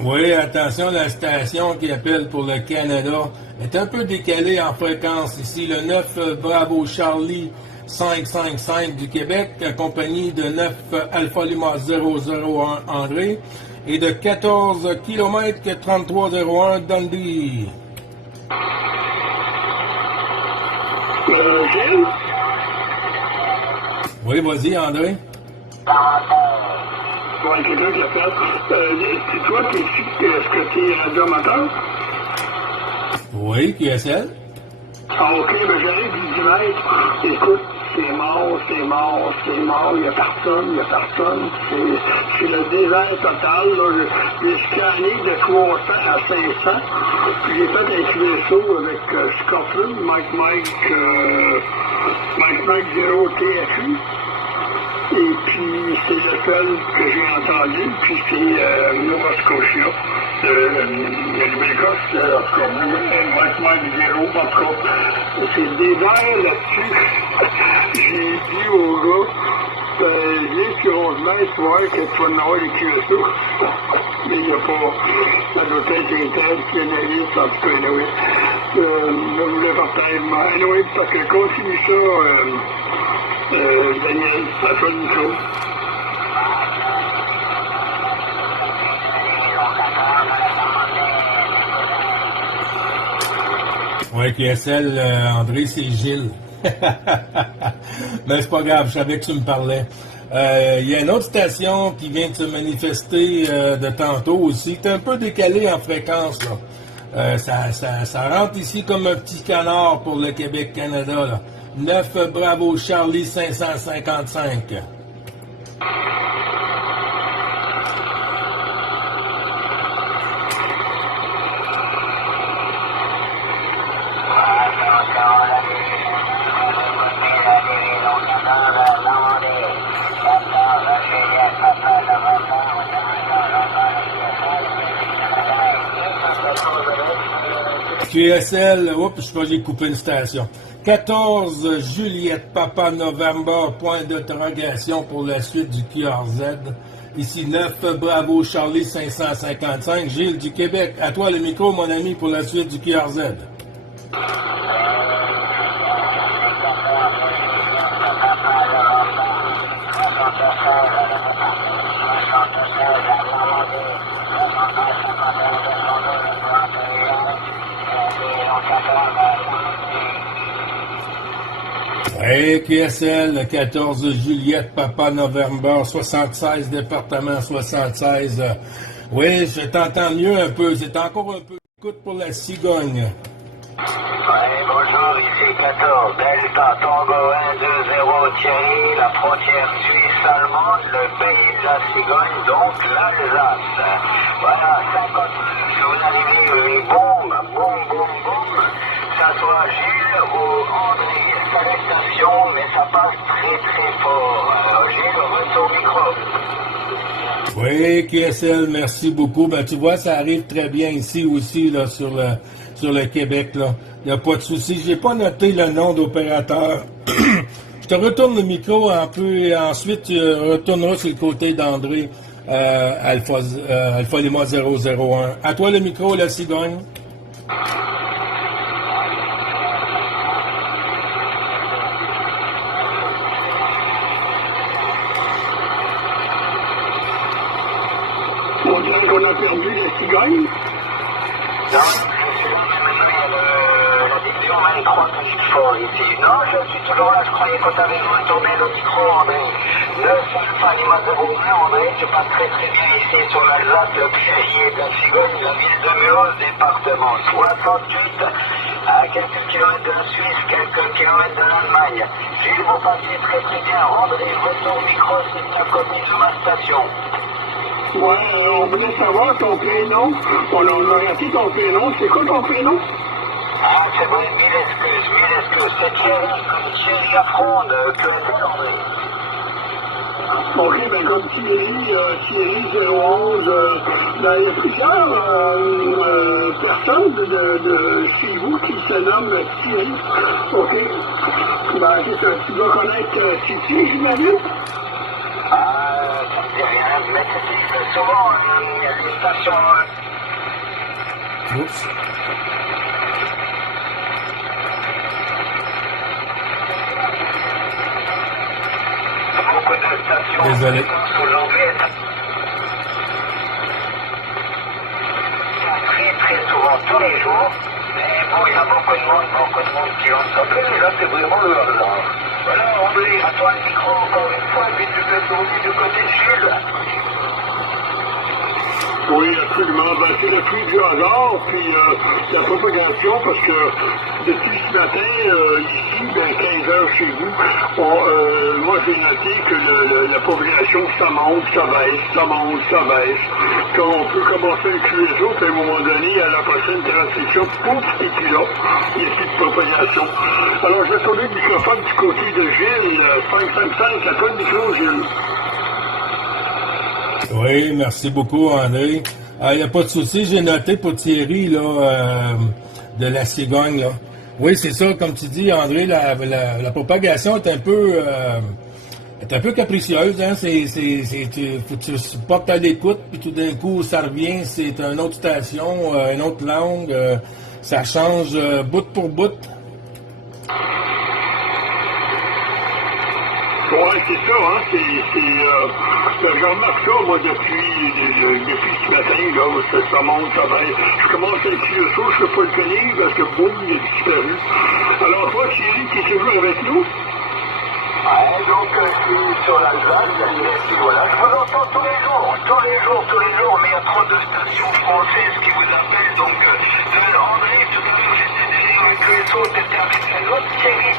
Oui, attention, la station qui appelle pour le Canada est un peu décalée en fréquence ici. Le 9 Bravo Charlie 555 du Québec, accompagné de 9 Alpha Lima 001 André et de 14 km 3301 Dundee. Gilles? Oui, vas-y, André. Ouais, quelqu'un qui appelle. C'est toi qui est-ce que tu es radioamateur? Oui, QSL. Ah, ok, ben j'arrive du dimanche. Écoute, c'est mort, c'est mort, c'est mort. Il n'y a personne, il n'y a personne. C'est le désert total. Là. J'ai scanné de 300 à 500. Puis j'ai fait un QSO avec Scotland, Mike 0 TFU. Et puis, c'est le seul que j'ai entendu, puis c'est Nova Scotia. Il y a l'Écosse, en tout cas, Mike 0, en tout cas. C'est des verres là-dessus. J'ai dit au gars, viens sur Rosemont, tu vois que tu vas en avoir les QSO. Mais il n'y a pas, ça doit être un tel qui analyse, en tout cas, anyway. Je voulais partager, anyway, parce que continue ça, Daniel, à toi une chose. Oui, QSL, André, c'est Gilles. Mais c'est pas grave, je savais que tu me parlais. Il y a une autre station qui vient de se manifester de tantôt aussi, qui est un peu décalée en fréquence, là. Ça rentre ici comme un petit canard pour le Québec-Canada, là. 9 Bravo Charlie 555. QSL, oups, je crois que j'ai coupé une station. 14 Juliette Papa November, point d'interrogation pour la suite du QRZ. Ici 9 Bravo Charlie 555, Gilles du Québec. À toi le micro, mon ami, pour la suite du QRZ. Hey, QSL, 14 Juliette, Papa November, 76, département 76. Oui, je t'entends mieux un peu. C'est encore un peu d'écoute pour la cigogne. Oui, bonjour, ici 14, Delta Tango 120 Thierry, la frontière suisse-allemande, le pays de la cigogne, donc l'Alsace. Voilà, 50 minutes, vous arrivez, et boum, boum, boum, boum, ça soit Gilles ou André, salutations, mais ça passe très très fort. Alors Gilles, retour micro. Oui, QSL, merci beaucoup. Ben, tu vois, ça arrive très bien ici aussi, là, sur le Québec, là. Il n'y a pas de souci. J'ai pas noté le nom d'opérateur. Je te retourne le micro un peu et ensuite tu retourneras sur le côté d'André, Alpha Lima 001. À toi le micro, la cigogne. On dirait qu'on a perdu la cigogne. Non, je suis là, mais la division m'a croit que je faut ici. Non, je suis toujours là, je croyais que tu avais retourné le micro, André. 9 Alpha Lima 01, André, tu passes très très bien ici sur l'Alsace, le Pierrier de la Cigogne, la ville de Mulhouse, département 68, à quelques kilomètres de la Suisse, quelques kilomètres de l'Allemagne. Si vous passez très très bien, André, retour micro, c'est à côté de ma station. Ouais, on voulait savoir ton prénom. On a raté ton prénom. C'est quoi ton prénom? Ah, c'est bon, mille excuses. C'est Thierry Affronde, que André. Ok, ben comme Thierry 011, ben, il y a plusieurs personnes de chez vous qui se nomment Thierry. Ok. Ben, c'est ça. Tu dois connaître Titi, j'imagine? ça me dit rien, mais c'est souvent les stations. Oups. Beaucoup de stations. Désolé. Aujourd'hui, très souvent, tous les jours. Mais bon, il y a beaucoup de monde qui lance ça. Mais là, c'est vraiment le hasard. Voilà, André, à toi le micro encore une fois, puis tu peux tourner du côté sud. Oui, absolument. Ben, c'est le fruit du hasard, puis la propagation, parce que depuis ce matin, ici, ben, 15 heures chez vous, moi j'ai noté que la population, ça monte, ça baisse, ça monte, ça baisse. Quand on peut commencer un QSO, puis à un moment donné, à la prochaine transmission, pouf, et puis là, il n'y a plus de propagation. Alors, je vais tourner le microphone du côté de Gilles, 555, à toi le micro, Gilles. Oui, merci beaucoup, André. Il n'y a pas de souci, j'ai noté pour Thierry là, de la cigogne. Là. Oui, c'est ça, comme tu dis, André, la propagation est un peu capricieuse. Hein? Faut que tu portes à l'écoute, puis tout d'un coup, ça revient, c'est une autre station, une autre langue. Ça change bout pour bout. Oui, c'est ça, hein, je remarque ça, moi, depuis ce matin, là, ça monte, ça baisse. Je commence à écrire ça, je ne peux pas le tenir, parce que boum, il est disparu. Alors, toi, Thierry, tu es toujours avec nous? Ouais, donc je suis sur l'Alsace, et puis voilà, je vous entends tous les jours, mais il y a trop de stations françaises qui vous appellent, donc André, tout à l'heure, j'étais derrière le QSO, c'était avec l'autre Thierry,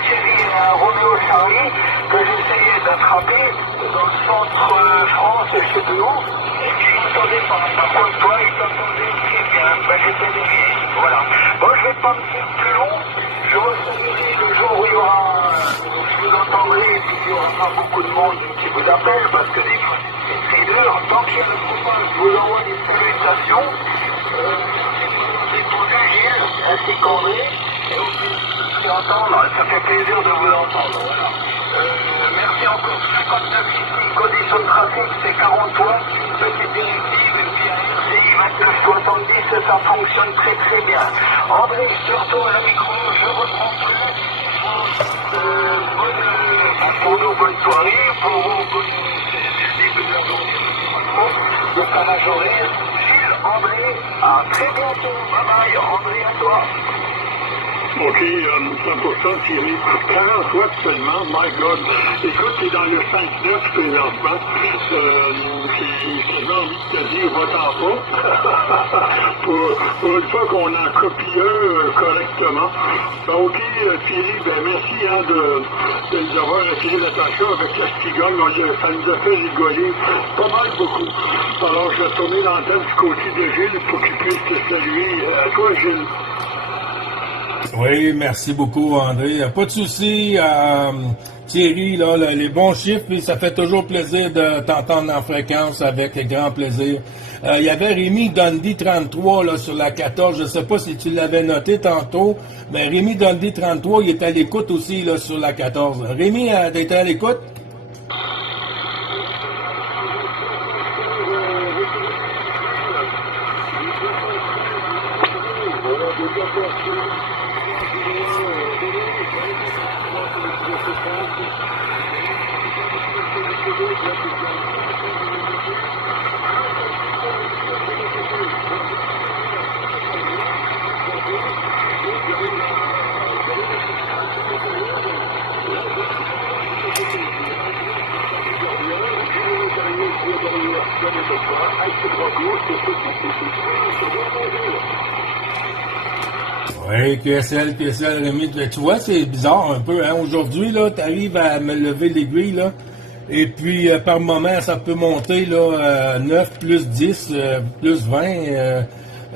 Roméo Charlie, que j'essayais d'attraper dans le centre France, je sais plus où, et puis il m'entendait pas, par contre, toi, il t'entendait très bien, j'étais derrière, voilà. Bon, je vais pas me faire plus long, je reçois le jour où il y aura, je vous entendrai, et puis il n'y aura pas beaucoup de monde qui vous appelle, parce que des fois, c'est une heure, tant qu'il y a le coupage, je vous envoie des salutations, c'est pour Gilles, ainsi qu'André, et aussi vous entendre, ça fait plaisir de vous entendre, voilà. Merci encore, 59 ici, conditions de trafic, c'est 40 watts, une petite directive, et puis un RCI 2970, ça fonctionne très très bien. André, je te retourne le micro, je reprends plus. Pour nous, bonne soirée, pour vous, bonne début de la journée. Donc, à la journée, Gilles, André, à très bientôt. Bye bye, André, à toi. OK, 100% Thierry. 40 watts seulement, my God. Écoute, t'es dans le 5-9 présentement. J'ai envie de te dire, va-t'en pas. pour une fois qu'on en copie un correctement. OK, Thierry, ben merci de nous avoir attiré l'attention avec la cigogne. Ça nous a fait rigoler pas mal beaucoup. Alors, je vais tourner l'antenne du côté de Gilles pour qu'il puisse te saluer. À toi, Gilles. Oui, merci beaucoup, André. Pas de souci, Thierry, là, les bons chiffres, puis ça fait toujours plaisir de t'entendre en fréquence avec grand plaisir. Il y avait Rémi Dundee 33 là, sur la 14, je ne sais pas si tu l'avais noté tantôt, mais Rémi Dundee 33, il est à l'écoute aussi là, sur la 14. Rémi, t'es à l'écoute? Oui, QSL, Rémi, tu vois, c'est bizarre un peu, hein. Aujourd'hui, là, tu arrives à me lever l'aiguille, là, et puis par moment, ça peut monter, là, 9 plus 10, plus 20.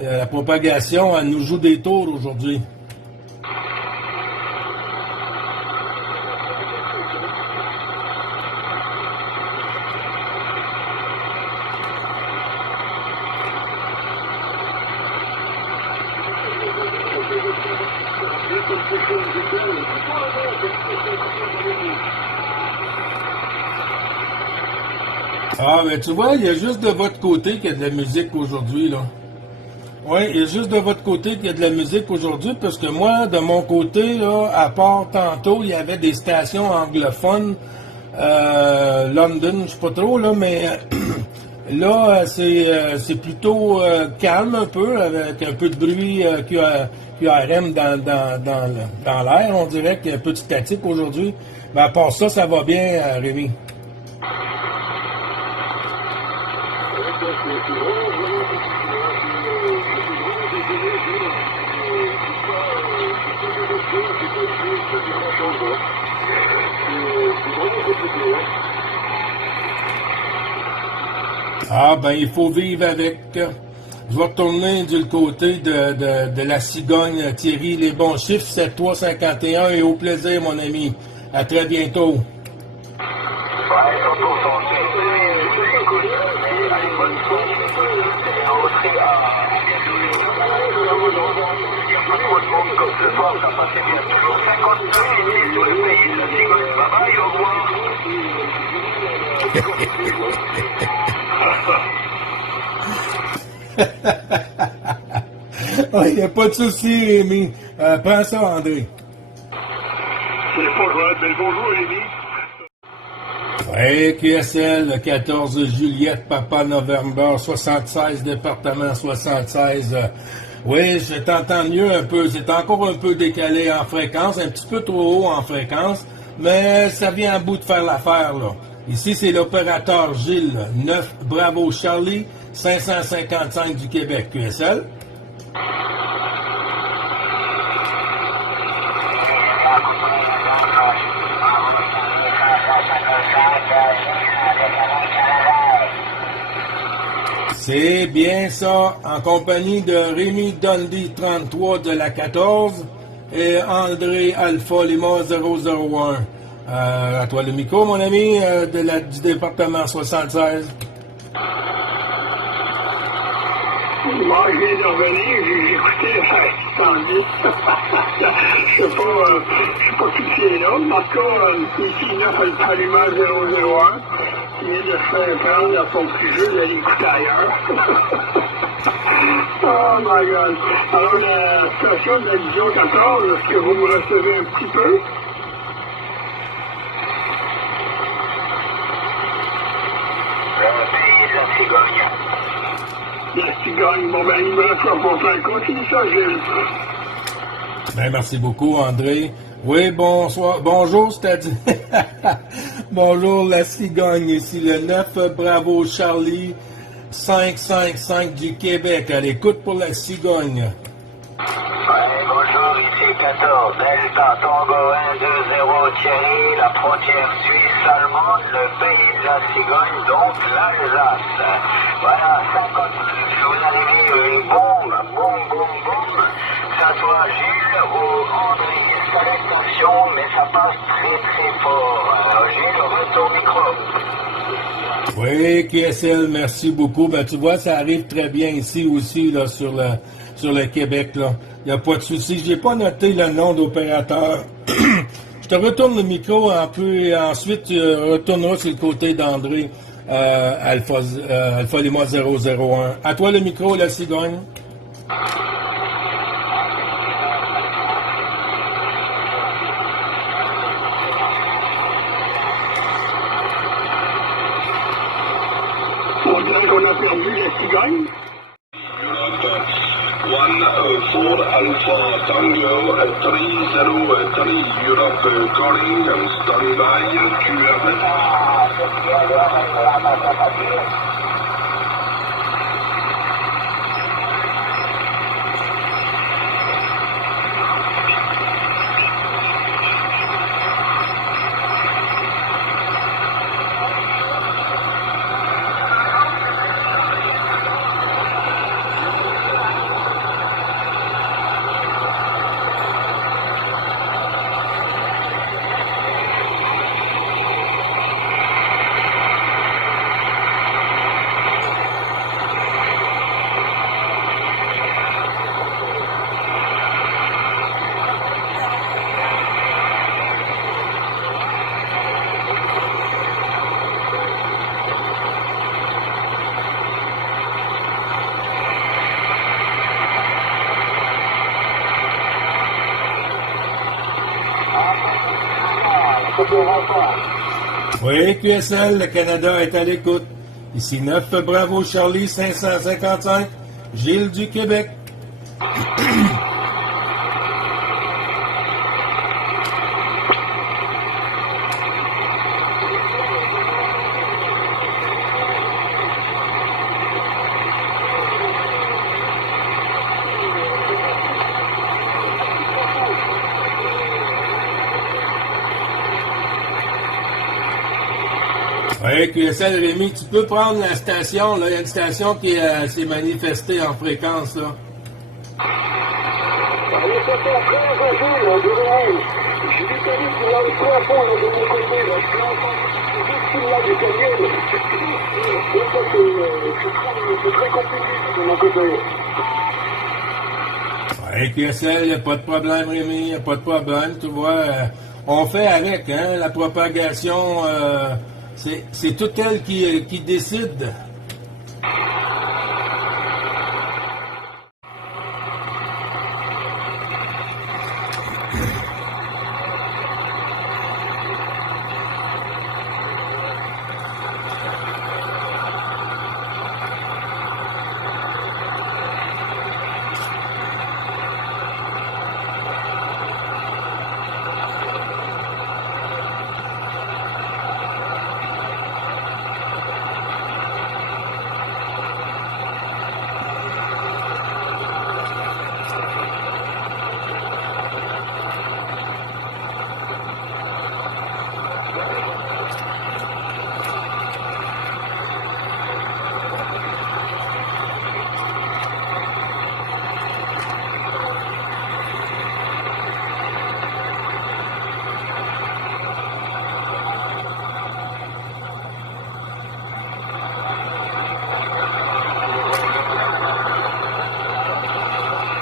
La propagation, elle nous joue des tours aujourd'hui. Ah, ben tu vois, il y a juste de votre côté qu'il y a de la musique aujourd'hui, là. Oui, il y a juste de votre côté qu'il y a de la musique aujourd'hui, parce que moi, de mon côté, là, à part tantôt, il y avait des stations anglophones, London, je sais pas trop, là, mais là, c'est plutôt calme un peu, avec un peu de bruit QRM dans l'air, on dirait qu'il y a un peu de statique aujourd'hui. Mais à part ça, ça va bien, Rémi. Ah, ben, il faut vivre avec. Je vais retourner du côté de la cigogne, Thierry. Les bons chiffres, 7351 et au plaisir, mon ami. À très bientôt. Il n'y a pas de souci, Rémi. Prends ça, André. C'est pas vrai. Ben, bonjour, Rémi. Oui, QSL, 14 Juliette, Papa November, 76, département 76. Oui, je t'entends mieux un peu. C'est encore un peu décalé en fréquence, un petit peu trop haut en fréquence, mais ça vient à bout de faire l'affaire, là. Ici, c'est l'opérateur Gilles, 9 Bravo Charlie, 555 du Québec, QSL. C'est bien ça, en compagnie de Rémi Dundee 33 de la 14 et André Alpha Lima 001. À toi le micro, mon ami, du département 76. Moi, je viens de revenir, j'ai écouté le 610. Je sais pas qui c'est là. En tout cas, ici, 9 Alpha 001. Il vient de se faire prendre à son petit jeu d'aller écouter ailleurs. Oh my God. Alors, la station de la vision 14, est-ce que vous me recevez un petit peu? La cigogne. Bon, ben, il me reçoit pour faire. Continue ça, Gilles. Ben, merci beaucoup, André. Oui, bonsoir. Bonjour, c'est-à-dire. Bonjour, la cigogne ici, le 9 Bravo Charlie, 555 du Québec. À l'écoute pour la cigogne. Bonjour, ici 14 Delta Tango 120 Thierry, la frontière suisse-allemande, le pays de la cigogne, donc l'Alsace. Voilà, 59, vous allez vivre une bombe, boum, que ça soit Gilles ou André, salutations, mais ça passe très fort. Alors, Gilles, retour au micro. Oui, QSL, merci beaucoup. Ben, tu vois, ça arrive très bien ici aussi, là, sur le Québec, là. Il n'y a pas de souci. J'ai pas noté le nom d'opérateur. Je te retourne le micro un peu et ensuite tu retourneras sur le côté d'André, Alpha Lima 001. À toi le micro, la cigogne. On dirait qu'on a perdu la cigogne. 104 Alpha Tango 303 Europe calling and stand by QRM. Oui, QSL, le Canada est à l'écoute. Ici 9 Bravo Charlie 555, Gilles du Québec. Oui, QSL, Rémi, tu peux prendre la station, là. Il y a une station qui s'est manifestée en fréquence, là. Oui, QSL, il n'y a pas de problème, Rémi, il n'y a pas de problème, tu vois. On fait avec, hein, la propagation, c'est tout elle qui décide.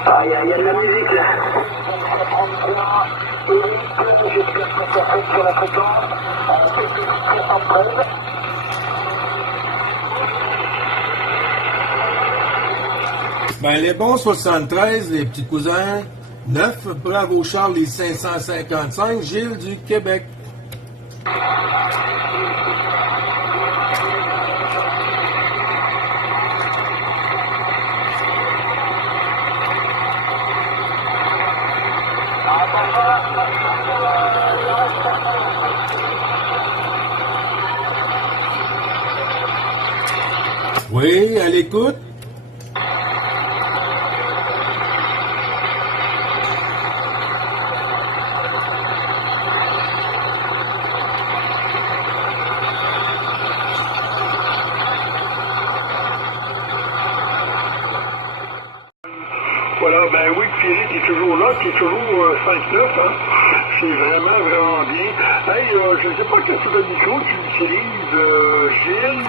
Ah, il y a de la musique là. J'espère que ça fait sur la fréquence. On fait 73. Ben, les bons 73, les petits cousins. 9 Bravo Charlie 555, Gilles du Québec. Oui, à l'écoute. Voilà, ben oui, Thierry qui est toujours là, qui est toujours 5-9, hein. C'est vraiment, vraiment bien. Hey, je ne sais pas quel type de micro tu utilises, Gilles.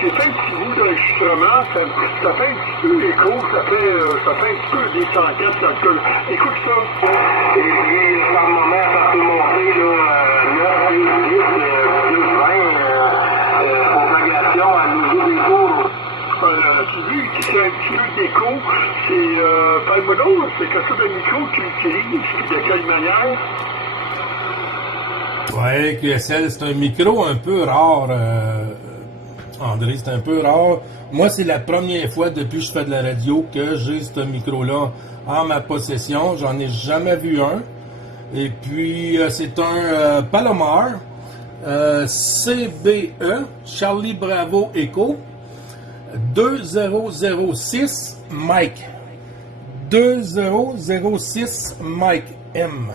C'est fait un petit bout d'enregistrement, ça fait un petit peu écho, ça fait un petit peu des 104, là. Écoute ça. Et puis, par moment, ça peut monter, là, 9, 10, 20, propagation à nouveau des cours. Tu vu, c'est un petit peu d'écho, c'est, parle-moi donc, c'est quel type de micro tu utilises, puis de quelle manière? Ouais, QSL, c'est un micro un peu rare, André, c'est un peu rare. Moi, c'est la première fois depuis que je fais de la radio que j'ai ce micro-là en ma possession. J'en ai jamais vu un. Et puis, c'est un Palomar CBE, Charlie Bravo Echo, 2006 Mike. 2006 Mike M.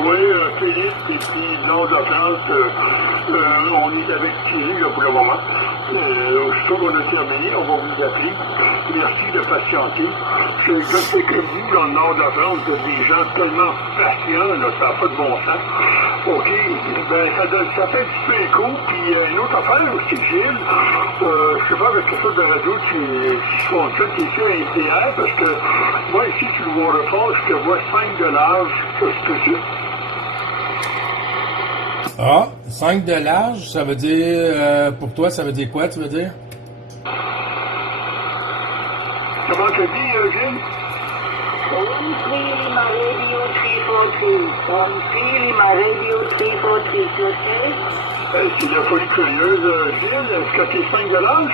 Oui, Félix, et puis Blanc de France, on est avec Thierry là, pour le moment. Je suis sûr qu'on a terminé, on va vous appeler. Merci de patienter. Je sais que vous, dans le nord de la France, vous êtes des gens tellement patients, là, ça n'a pas de bon sens. OK, ben ça fait un petit peu écho, puis une autre affaire aussi, Gilles, je sais pas avec quelle sorte de radio tu fonctionnes, tu es sur NTR, parce que moi ici, tu le vois refort, je te vois 5 de l'âge, qu'est-ce que c'est? Ah, 5 de large, ça veut dire, pour toi, ça veut dire quoi, tu veux dire? Comment tu dis, Jim? 13 Lima Radio 343. 13 Lima Radio 343, tu okay? C'est la folie curieuse, Gilles. Est-ce que t'es 5 $?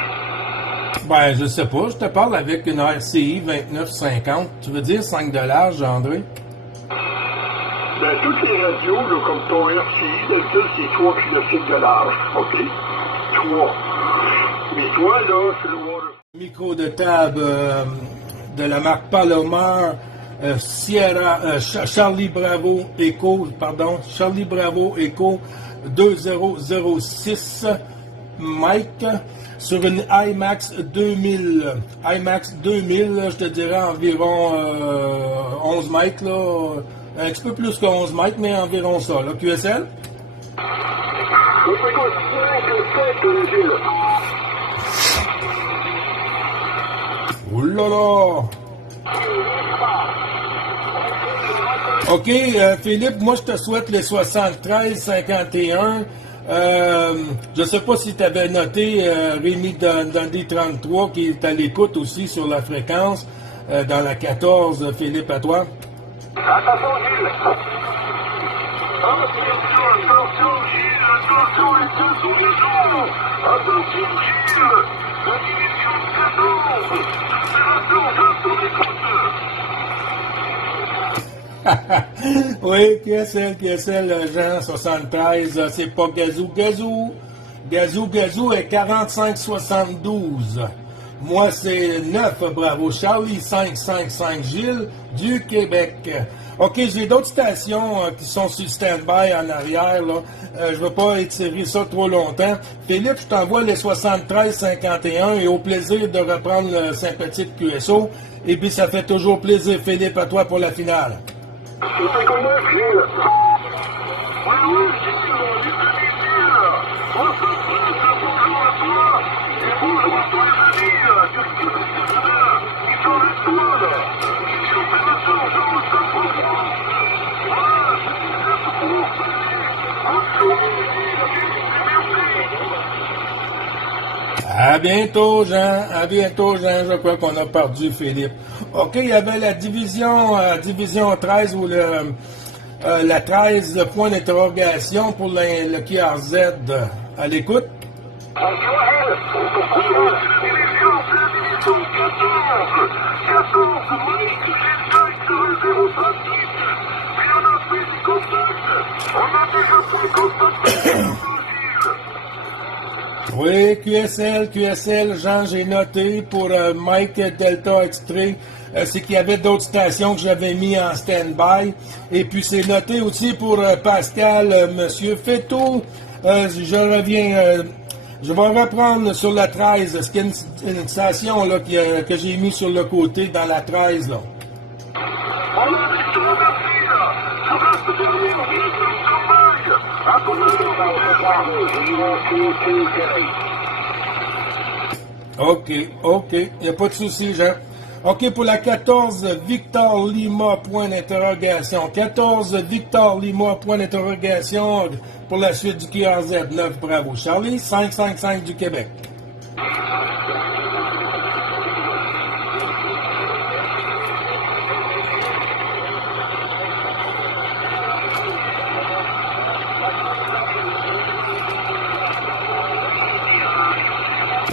Ben, je sais pas, je te parle avec une RCI 2950. Tu veux dire 5 $, André? Ben, toutes les radios, là, comme ton RCI, d'habitude, c'est 3 km de large, OK? 3. Mais toi, là, c'est le water. Micro de table de la marque Palomar, Charlie Bravo Echo 2006 Mike sur une IMAX 2000. IMAX 2000, là, je te dirais environ 11 mètres, là, un petit peu plus que 11 mètres, mais environ ça. Là. QSL? Oh là là! OK, Philippe, moi je te souhaite les 73-51. Je ne sais pas si tu avais noté Rémi Dandy 33 qui est à l'écoute aussi sur la fréquence dans la 14, Philippe, à toi. Attention, Gilles. Attention, Gilles. Attention, les deux sont des jours. Attention, Gilles. La division de 14. Attention, les compteurs. Oui, QSL, Jean 73, c'est pas Gazou. Gazou est 45-72. Moi, c'est 9, bravo. Charlie 555 Gilles du Québec. OK, j'ai d'autres stations qui sont sur stand-by en arrière. Là. Je ne veux pas étirer ça trop longtemps. Philippe, je t'envoie les 73-51 et au plaisir de reprendre le sympathique QSO. Et puis, ça fait toujours plaisir, Philippe, à toi pour la finale. C'est comme moi, Gilles. Oui, Gilles. Bonjour à toi. Et bonjour à toi, les amis. Qu'est-ce que c'est que ça? Ils sont les tours, là. À bientôt, Jean. À bientôt, Jean. Je crois qu'on a perdu Philippe. OK, il y avait la division 13 ou la 13, le point d'interrogation pour le QRZ. À l'écoute. Oui, QSL, Jean, j'ai noté pour Mike Delta Extrait, c'est qu'il y avait d'autres stations que j'avais mis en stand-by. Et puis c'est noté aussi pour Pascal, Monsieur Féto. Je reviens, je vais reprendre sur la 13. Est-ce qu'il y a une station là, que j'ai mis sur le côté dans la 13 là? OK, il n'y a pas de souci, Jean. OK, pour la 14, Victor Lima, point d'interrogation. 14, Victor Lima, point d'interrogation pour la suite du QRZ 9, bravo. Charlie, 555 du Québec.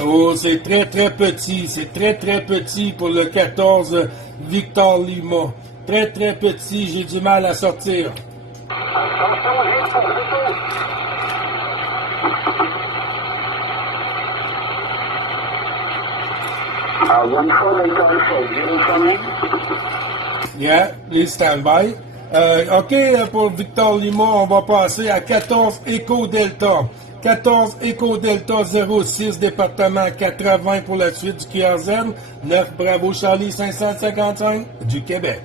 Oh, c'est très petit pour le 14 Victor Lima. Très petit, j'ai du mal à sortir. Yeah, please stand by. OK, pour Victor Lima, on va passer à 14 Echo Delta. 14 Echo Delta 06, département 80 pour la suite du QRZ. 9 Bravo Charlie 555 du Québec.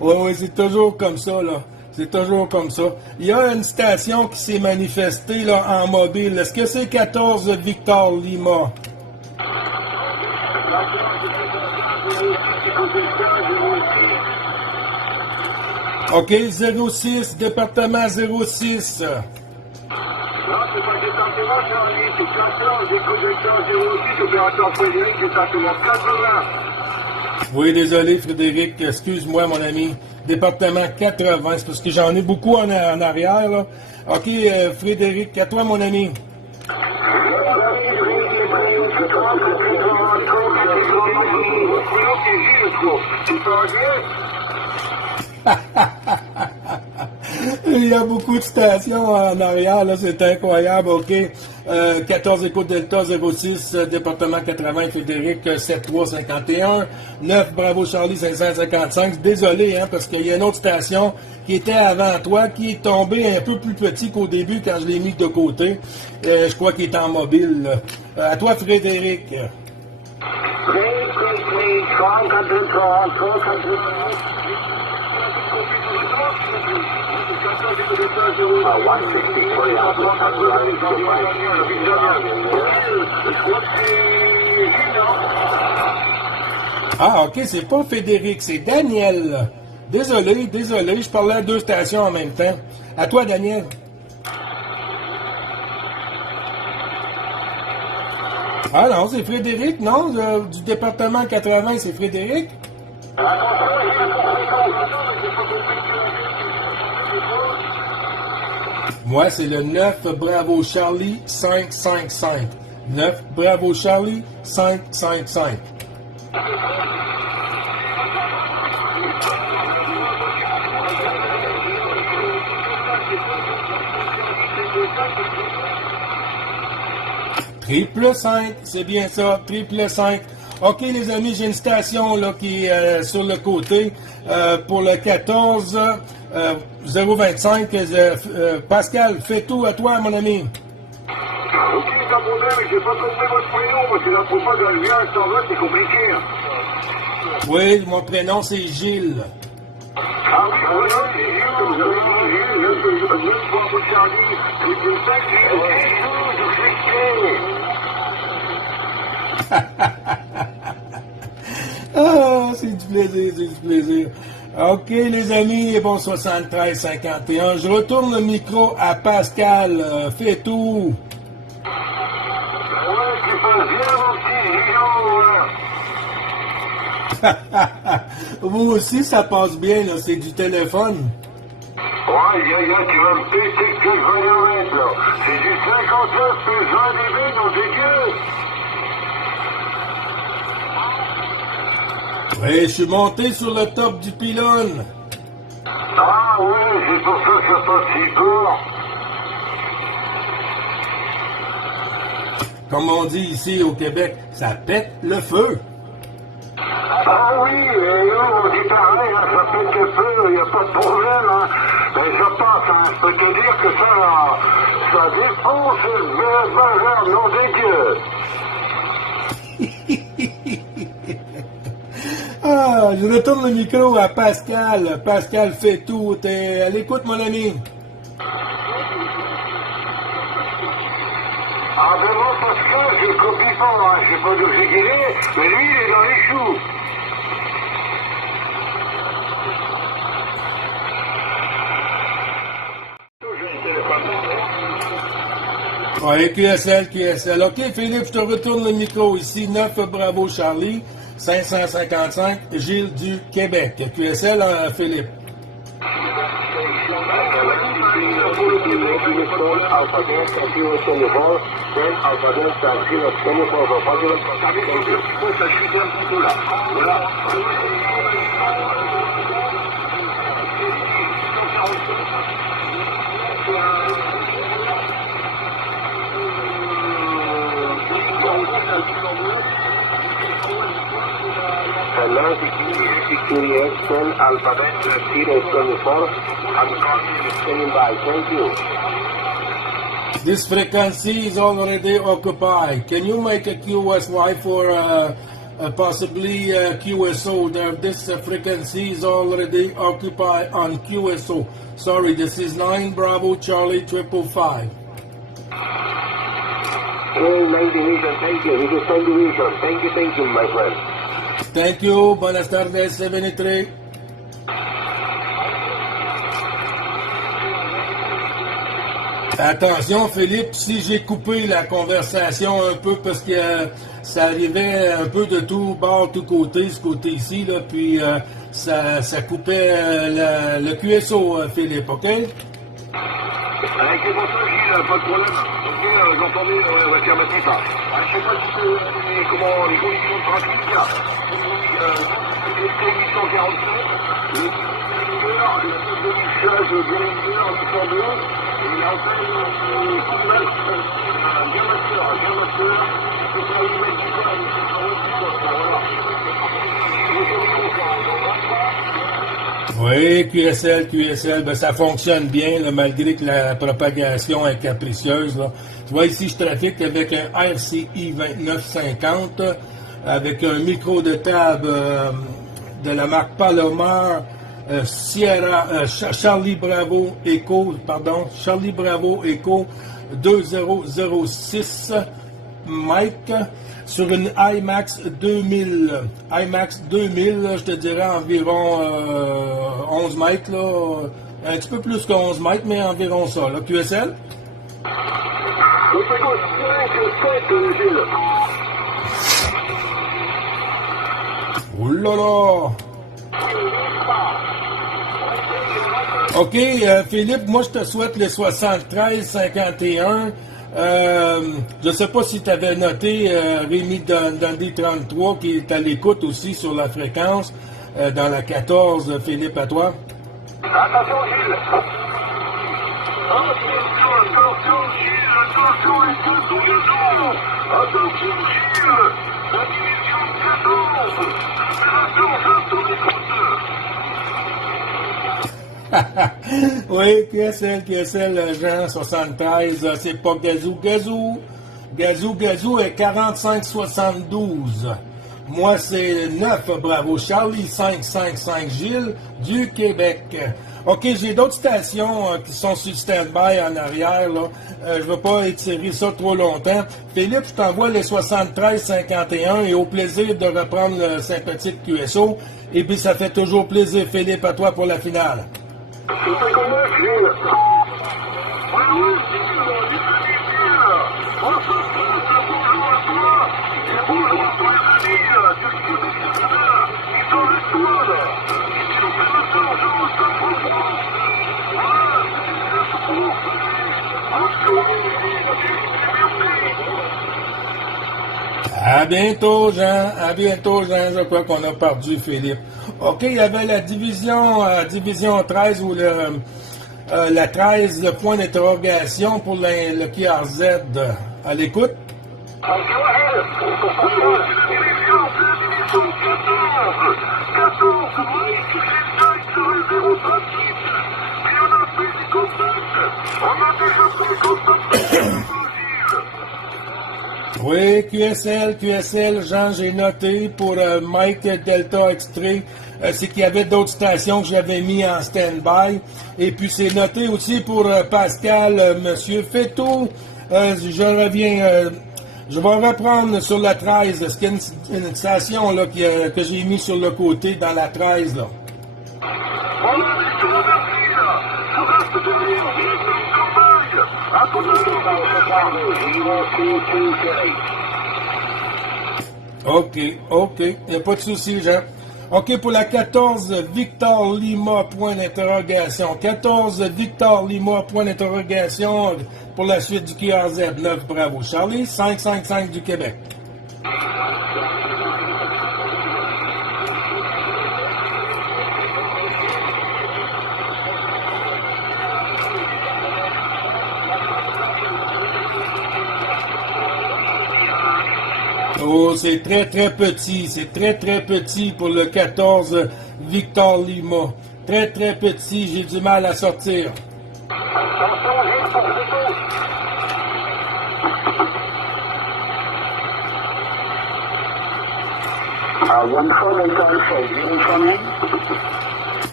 Oui, c'est toujours comme ça, là. C'est toujours comme ça. Il y a une station qui s'est manifestée là, en mobile. Est-ce que c'est 14 Victor Lima? OK, 06, département 06. Non, c'est pas département, Charlie, c'est 14, département 06, opérateur Frédéric, département 80. Oui, désolé, Frédéric, excuse-moi, mon ami. Département 80, c'est parce que j'en ai beaucoup en arrière, là. OK, Frédéric, à toi, mon ami. Il y a beaucoup de stations en arrière, là, c'est incroyable, OK. 14 Écoute Delta 06, département 80, Frédéric 7351, 9 Bravo Charlie 555. Désolé, hein, parce qu'il y a une autre station qui était avant toi, qui est tombée un peu plus petit qu'au début quand je l'ai mis de côté. Je crois qu'il est en mobile. À toi, Frédéric. Ah, OK, c'est pas Frédéric, c'est Daniel. Désolé, je parlais à deux stations en même temps. À toi, Daniel. Ah non, c'est Frédéric, non? Du département 80, c'est Frédéric? Moi, c'est le 9 Bravo Charlie 555. 9 Bravo Charlie 555. Triple 5, c'est bien ça, triple 5. OK, les amis, j'ai une station là, qui est sur le côté pour le 14 025. Pascal, fais tout à toi, mon ami. Ok, pas de problème, j'ai pas compris votre prénom, parce que la propagande vient, ça va, c'est compliqué. Oui, mon prénom, c'est Gilles. Ah oui, voilà, c'est Gilles, comme vous avez dit, Gilles, je Bravo Charlie, triple 5, Ah, c'est du plaisir, c'est du plaisir. OK, les amis, bon 73-51. Je retourne le micro à Pascal. Fais tout. Ouais, c'est pas bien, mon petit Gilles, Vous aussi, ça passe bien, là, c'est du téléphone. ouais, tu vas me péter que je vais y mettre, là. C'est du 59 plus 20 dB, non, c'est Dieu. Oui, je suis monté sur le top du pylône. Ah oui, c'est pour ça que ça passe si court. Comme on dit ici au Québec, ça pète le feu. Ah oui, nous, on dit pareil, hein, ça pète le feu, il n'y a pas de problème. Hein. Mais je pense, hein, je peux te dire que ça défonce le bazar, nom des dieux. Ah, je retourne le micro à Pascal. Pascal fait tout. T'es à l'écoute, mon ami. Ah ben moi, parce que je copie pas, hein, je sais pas d'où c'est qu'il est, mais lui, il est dans les choux. Ouais, QSL. OK, Philippe, je te retourne le micro ici. 9 Bravo Charlie, 555, Gilles du Québec. QSL, Philippe. Alphabet 024 and calling is standing by. Thank you. This frequency is already occupied. Can you make a QSY for possibly QSO? This frequency is already occupied on QSO. Sorry, this is 9 Bravo Charlie 555. Hey, 9 Division, thank you. This is 10 Division. Thank you, my friend. Thank you. Buenas tardes, 73. Attention, Philippe, si j'ai coupé la conversation un peu parce que ça arrivait un peu de tout bord, tout côté, ce côté-ci, là, puis ça coupait le QSO, Philippe, OK? Avec les bonsoirs, Gilles, pas de problème. Ok, j'entendais, on va faire mettre ça. Je sais pas si c'est comment les conditions de trafic, là. Les 845, les 2016, 802, il a fait bien mature, c'est pas une belle différence, Oui, QSL, ben ça fonctionne bien, là, malgré que la propagation est capricieuse. Là. Tu vois, ici, je trafique avec un RCI 2950, avec un micro de table de la marque Palomar, Charlie Bravo Echo 2006 Mike sur une IMAX 2000. IMAX 2000, là, je te dirais environ 11 mètres, là, un petit peu plus que 11 mètres, mais environ ça. Là. QSL? Oh là là! OK, Philippe, moi je te souhaite le 73-51. Je ne sais pas si tu avais noté Rémi Dundee 33 qui est à l'écoute aussi sur la fréquence dans la 14, Philippe, à toi. Attention, Gilles! Oui, QSL, Jean 73, c'est pas Gazou. Gazou est 4572. Moi, c'est 9 Bravo Charlie 555 Gilles du Québec. OK, j'ai d'autres stations qui sont sur stand-by en arrière. Là. Je ne veux pas étirer ça trop longtemps. Philippe, je t'envoie les 73-51 et au plaisir de reprendre le sympathique QSO. Et puis, ça fait toujours plaisir, Philippe, à toi pour la finale. À bientôt, Jean. Je crois qu'on a perdu Philippe. OK, il y avait la division 13 ou la 13, le point d'interrogation pour le QRZ. À l'écoute. Oui, QSL, Jean, j'ai noté pour Mike Delta Extrait, c'est qu'il y avait d'autres stations que j'avais mis en stand-by. Et puis c'est noté aussi pour Pascal, Monsieur Féto. Je reviens, je vais reprendre sur la 13. Est-ce qu'il y a une station là, que j'ai mis sur le côté dans la 13 là? OK, il n'y a pas de souci, Jean. OK, pour la 14, Victor Lima, point d'interrogation. 14, Victor Lima, point d'interrogation pour la suite du QRZ 9, Bravo Charlie, 555 du Québec. Oh, c'est très petit pour le 14 Victor Lima. Très petit, j'ai du mal à sortir.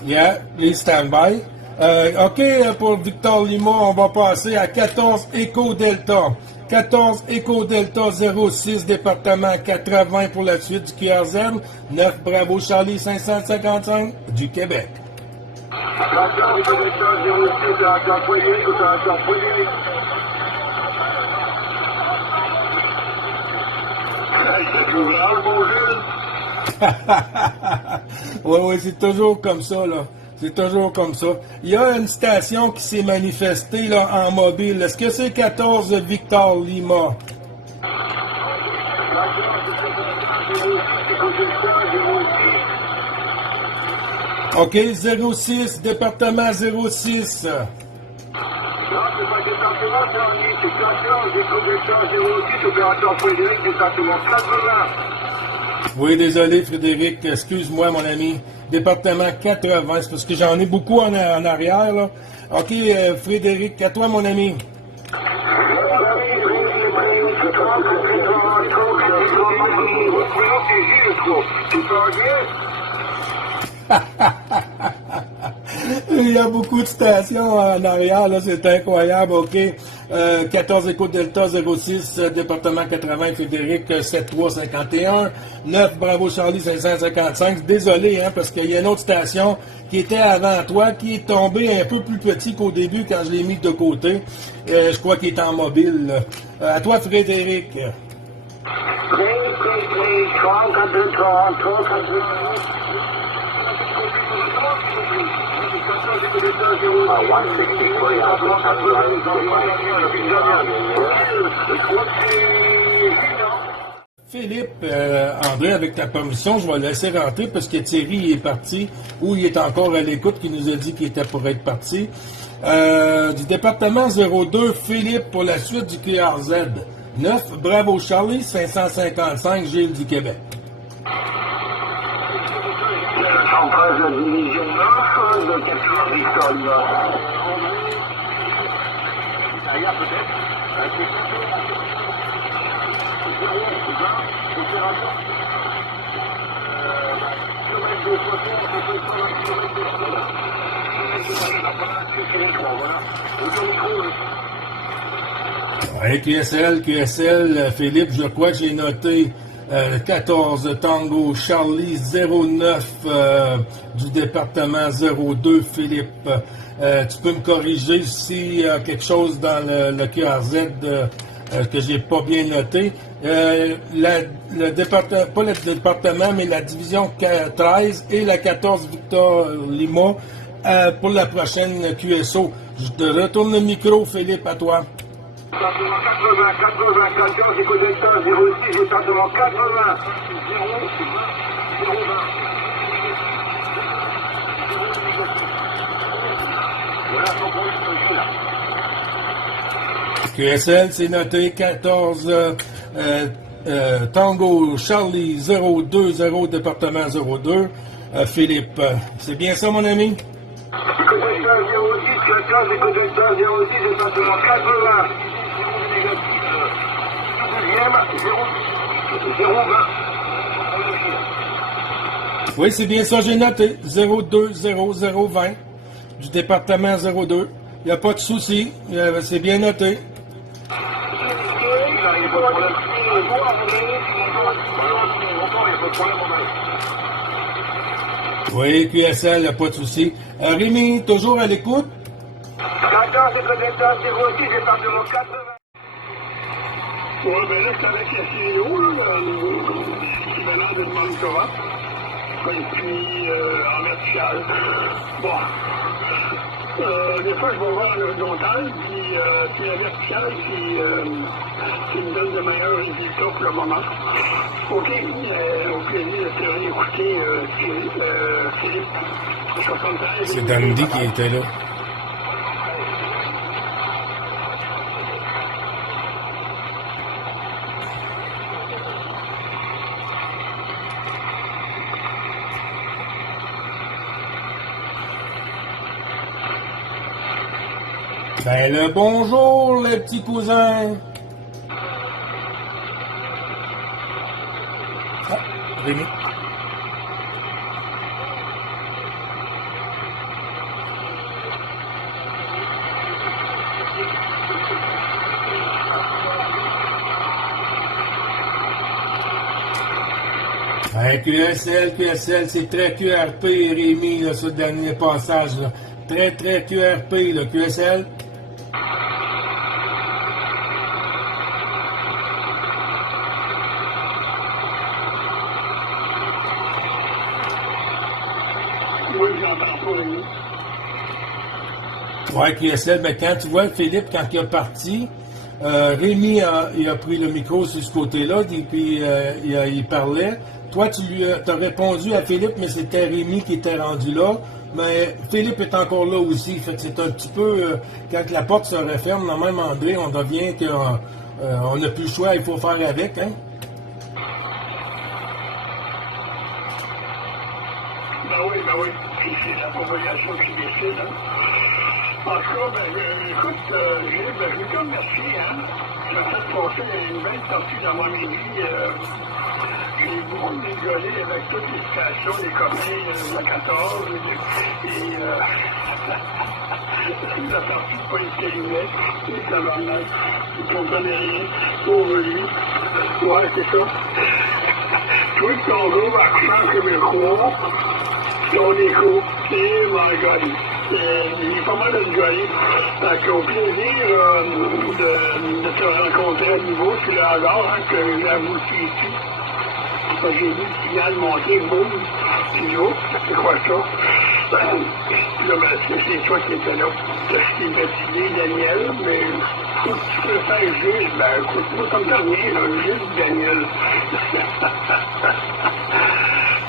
Yeah, please stand by. OK, pour Victor Lima, on va passer à 14 Echo Delta. 14 Echo Delta 06, département 80 pour la suite du QRZ. 9 Bravo Charlie 555 du Québec. Attention, Echo Delta 06, opérateur Frédéric, opérateur Frédéric. C'est toujours bonjour. Oui, c'est toujours comme ça, là. C'est toujours comme ça. Il y a une station qui s'est manifestée là, en mobile. Est-ce que c'est 14 Victor Lima? OK, 06, département 06. Non, c'est pas département, c'est station, Echo Delta 06, opérateur Frédéric, département 80. Oui, désolé, Frédéric. Excuse-moi, mon ami. Département 80, c'est parce que j'en ai beaucoup en arrière, là. OK, Frédéric, à toi, mon ami. Il y a beaucoup de stations en arrière, là, c'est incroyable, OK. 14 Écho Delta 06, département 80, Frédéric 7351, 9 Bravo Charlie 555. Désolé, hein, parce qu'il y a une autre station qui était avant toi, qui est tombée un peu plus petit qu'au début quand je l'ai mis de côté. Je crois qu'il est en mobile. À toi, Frédéric. Philippe, André, avec ta permission, je vais le laisser rentrer parce que Thierry est parti ou il est encore à l'écoute qui nous a dit qu'il était pour être parti. Du département 02, Philippe pour la suite du QRZ. 9, Bravo Charlie, 555, Gilles du Québec. Centrale de division nord de 4 Victor Lima. Derrière peut-être. Ouais, QSL, Philippe, je crois que j'ai noté 14 Tango Charlie 09 du département 02, Philippe. Tu peux me corriger s'il y a quelque chose dans le QRZ que j'ai pas bien noté. Le département, pas le département, mais la division 13 et la 14 Victor Lima pour la prochaine QSO. Je te retourne le micro, Philippe, à toi. Département 80, 14, Echo Delta 06, département 80. 0, 0, 20. QSL, c'est noté 14 Tango Charlie 020, département 02. Philippe, c'est bien ça, mon ami? Echo Delta 06, 14, Echo Delta 06, département 80. Oui, c'est bien ça, j'ai noté. 020020 du département 02. Il n'y a pas de souci. C'est bien noté. Oui, QSL, il n'y a pas de souci. Rémi, toujours à l'écoute? 14, Echo Delta 06, département 80. Oui, ben là, c'est avec la CEO, là, l'équivalent de Manitoba. Et puis, en vertical. Bon. Des fois, je vais voir en horizontal, puis la verticale, qui me donne de meilleurs résultats pour le moment. OK. Au plaisir de te réécouter, Philippe. 73. C'est Dandy qui était là. Ben le bonjour, les petits cousins. Ah, Rémi. Ouais, QSL, c'est très QRP, Rémi, là, ce dernier passage. Là. Très, très QRP, là, QSL. Oui, j'entends pas, Rémi. Ouais, QSL, mais quand tu vois Philippe, quand il est parti, Rémi il a pris le micro sur ce côté-là, et puis il parlait. Toi, tu lui as répondu à Philippe, mais c'était Rémi qui était rendu là. Mais Philippe est encore là aussi. Fait que c'est un petit peu, quand la porte se referme, dans même André, on devient qu'on n'a plus le choix, il faut faire avec, hein? Ben oui, c'est la population qui décide, hein. En tout cas, écoute, Gilles, je veux te remercier, hein. Ça m'a fait passer une belle partie dans mon midi. J'ai beaucoup rigolé avec toutes les stations, les copains de la 14 et la partie de Polytechnique, et ça va mal. Ils ne comprenaient rien. Pauvre lui. Ouais, c'est ça. Toi, ton groupe accent québécois, ton écho, et my God. Il est pas mal de rigoler. Au plaisir de te rencontrer à nouveau sur le hasard, hein, que j'avoue ici. J'ai vu le signal monter, boum, toujours, c'est quoi ça? Là, c'est toi qui étais là. Je t'ai baptisé Daniel, mais faut que tu peux faire Gilles. Ben, écoute, moi, ça me donne rien, là, Gilles Daniel.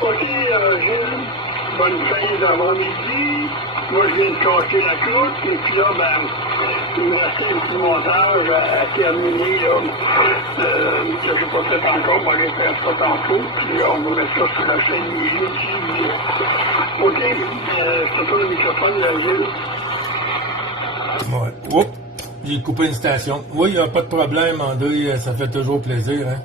OK, Gilles, bonne fin d'avant-midi. Moi, je viens de casser la croûte, et puis là, ben, il me restait un petit montage à terminer, là, que je n'ai pas fait encore, on va aller faire ça tantôt, puis on va mettre ça sur la chaîne YouTube. OK, je te tourne le microphone, là, Gilles. Ouais. Oups, j'ai coupé une station. Oui, il n'y a pas de problème, André, ça fait toujours plaisir, hein.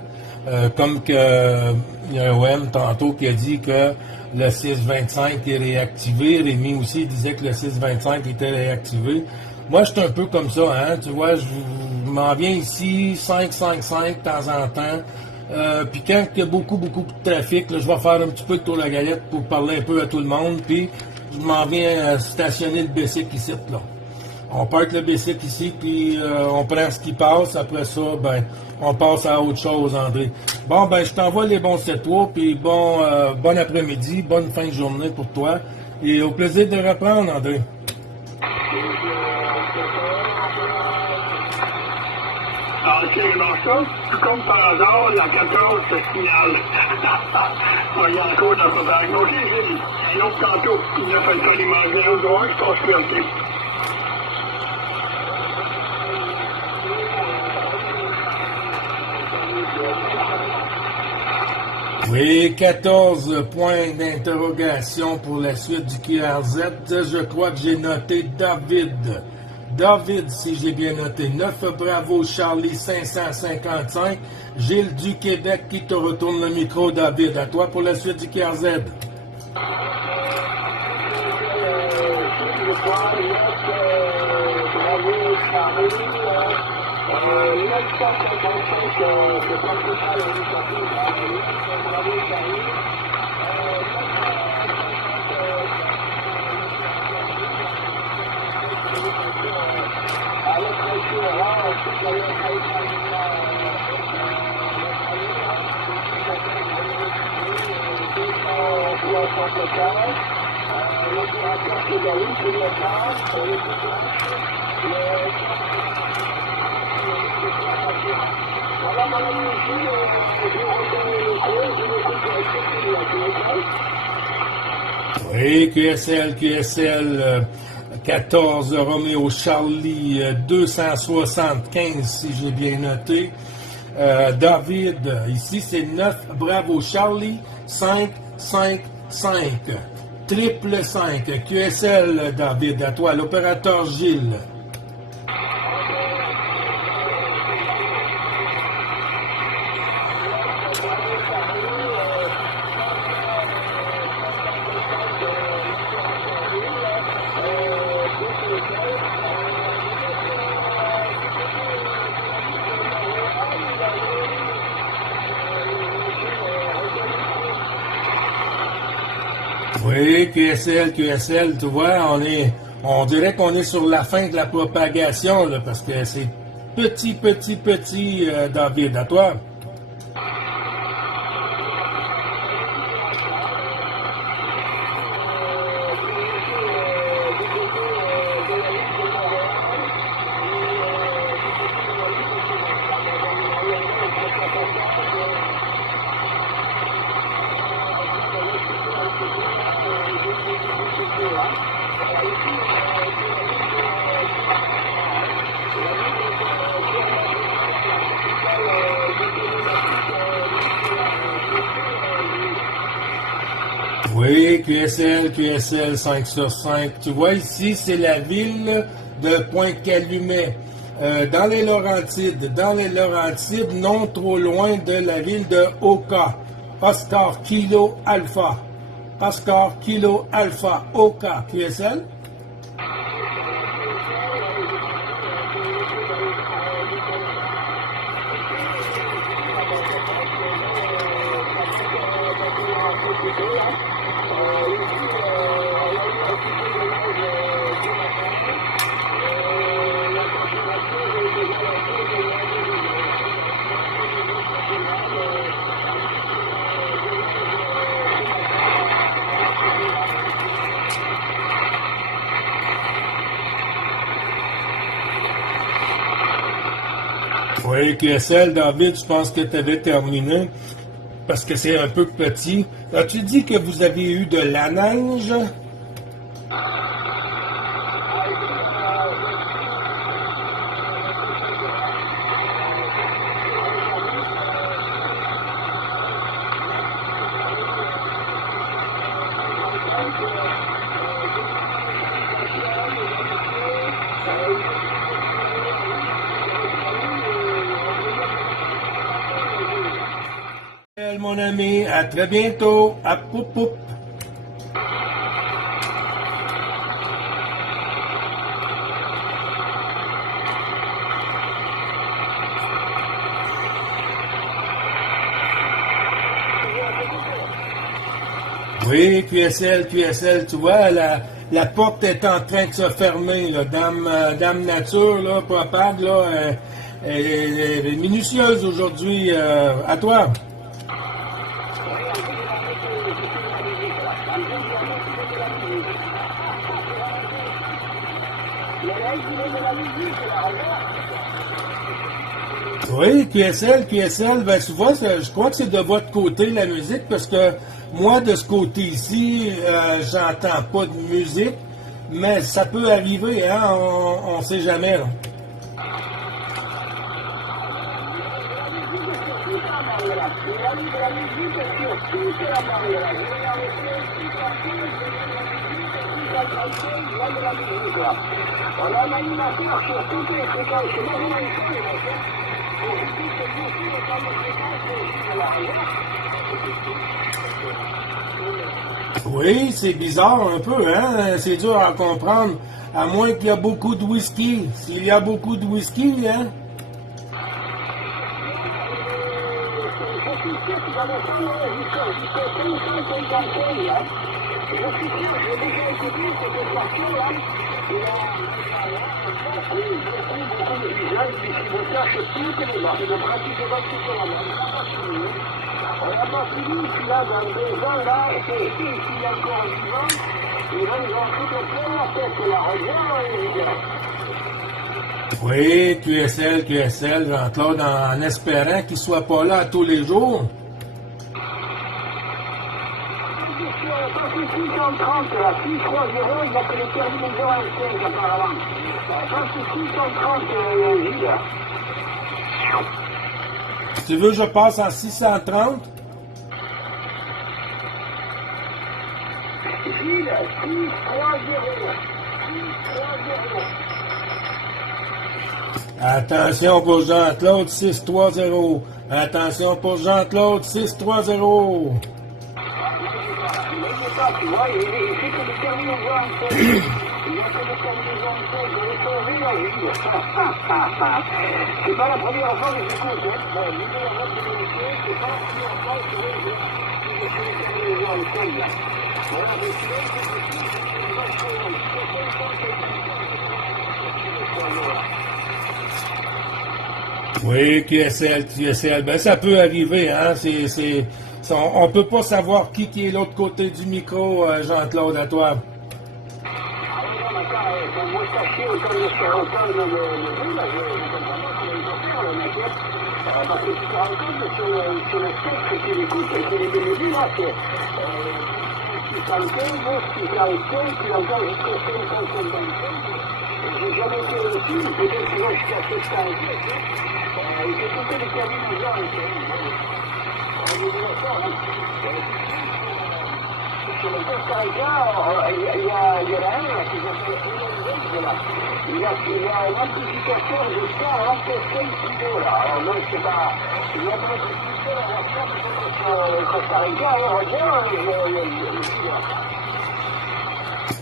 Comme que il y a un OM tantôt qui a dit que le 625 est réactivé. Rémi aussi disait que le 625 était réactivé. Moi, je suis un peu comme ça, hein. Tu vois, je m'en viens ici, 555 de temps en temps. Puis quand il y a beaucoup de trafic, là, je vais faire un petit peu de tour de la galette pour parler un peu à tout le monde. Puis je m'en viens stationner le bicycle ici, là. On parque le bicycle ici, puis on prend ce qui passe. Après ça, ben, on passe à autre chose, André. Bon, ben, je t'envoie les bons 7-3, puis bon après-midi, bonne fin de journée pour toi. Et au plaisir de reprendre, André. Absolument ça. Tout comme par hasard, la 14 se signale. Il y a encore dans le bague. OK, Gilles, un autre tantôt. Il a fait ça, les magasins au droit, je passe sur le thé. Oui, 14 points d'interrogation pour la suite du QRZ. Je crois que j'ai noté David. David, si j'ai bien noté. 9 Bravo Charlie 555. Gilles du Québec qui te retourne le micro, David. À toi pour la suite du QRZ. Oui, QSL, 14 Roméo Charlie 275, si j'ai bien noté. David, ici c'est 9 Bravo Charlie 555. Triple 5. QSL, David, à toi, l'opérateur Gilles. Oui, QSL, tu vois, on dirait qu'on est sur la fin de la propagation, là, parce que c'est petit, David, à toi. Oui, QSL 5 sur 5. Tu vois ici, c'est la ville de Pointe-Calumet. Dans les Laurentides, non trop loin de la ville de Oka. Oscar Kilo Alpha. Oka, QSL. Oui, QSL, David, je pense que tu avais terminé parce que c'est un peu petit. As-tu dit que vous avez eu de la neige? Mon ami, à très bientôt. À poup poup. Oui, QSL, tu vois, la porte est en train de se fermer, là. Dame Nature, là, propage, là, elle est minutieuse aujourd'hui. À toi. Oui, QSL, ben tu vois, je crois que c'est de votre côté la musique, parce que moi, de ce côté ici, j'entends pas de musique, mais ça peut arriver, hein, on sait jamais, là. Oui, c'est bizarre un peu, hein? C'est dur à comprendre, à moins qu'il y a beaucoup de whisky. S'il y a beaucoup de whisky, hein? On n'a pas fini, puis là, dans 2 ans, là, c'est ici, il est encore vivant, et là, ils ont tout fait la tête, la revient, Oui, QSL, Jean-Claude, en espérant qu'il ne soit pas là tous les jours. Quand c'est 630, là, 630, il a que les terminaisons à 16 apparemment. Quand c'est 630, là. Tu veux que je passe en 630? Gilles, 630. Attention pour Jean-Claude, 630. Attention pour Jean-Claude, 630. Tu vois, il fait que les terminaisons à 16. Il a que les terminaisons à 16, il est tombé là, Gilles. C'est pas la première fois que j'écoute, hein. Bon, c'est pas la première fois que je fais les terminaisons à 16, là. Oui, QSL. Ben, ça peut arriver, hein. On peut pas savoir qui est l'autre côté du micro, Jean-Claude, à toi. Parce que tu te rends compte que sur le spectre que tu écoutes, que les mélodies, là, c'est 615, 645, puis encore jusqu'à 555. J'ai jamais été aussi, peut-être que là, jusqu'à 715. J'ai écouté les cabines aux gens, sur le Costa Rica, il y en a un qui s'appelle il y a un amplificateur de 125 kilos là. Alors moi, je sais pas, il y a pas de système à la fin sur le Costa Rica, on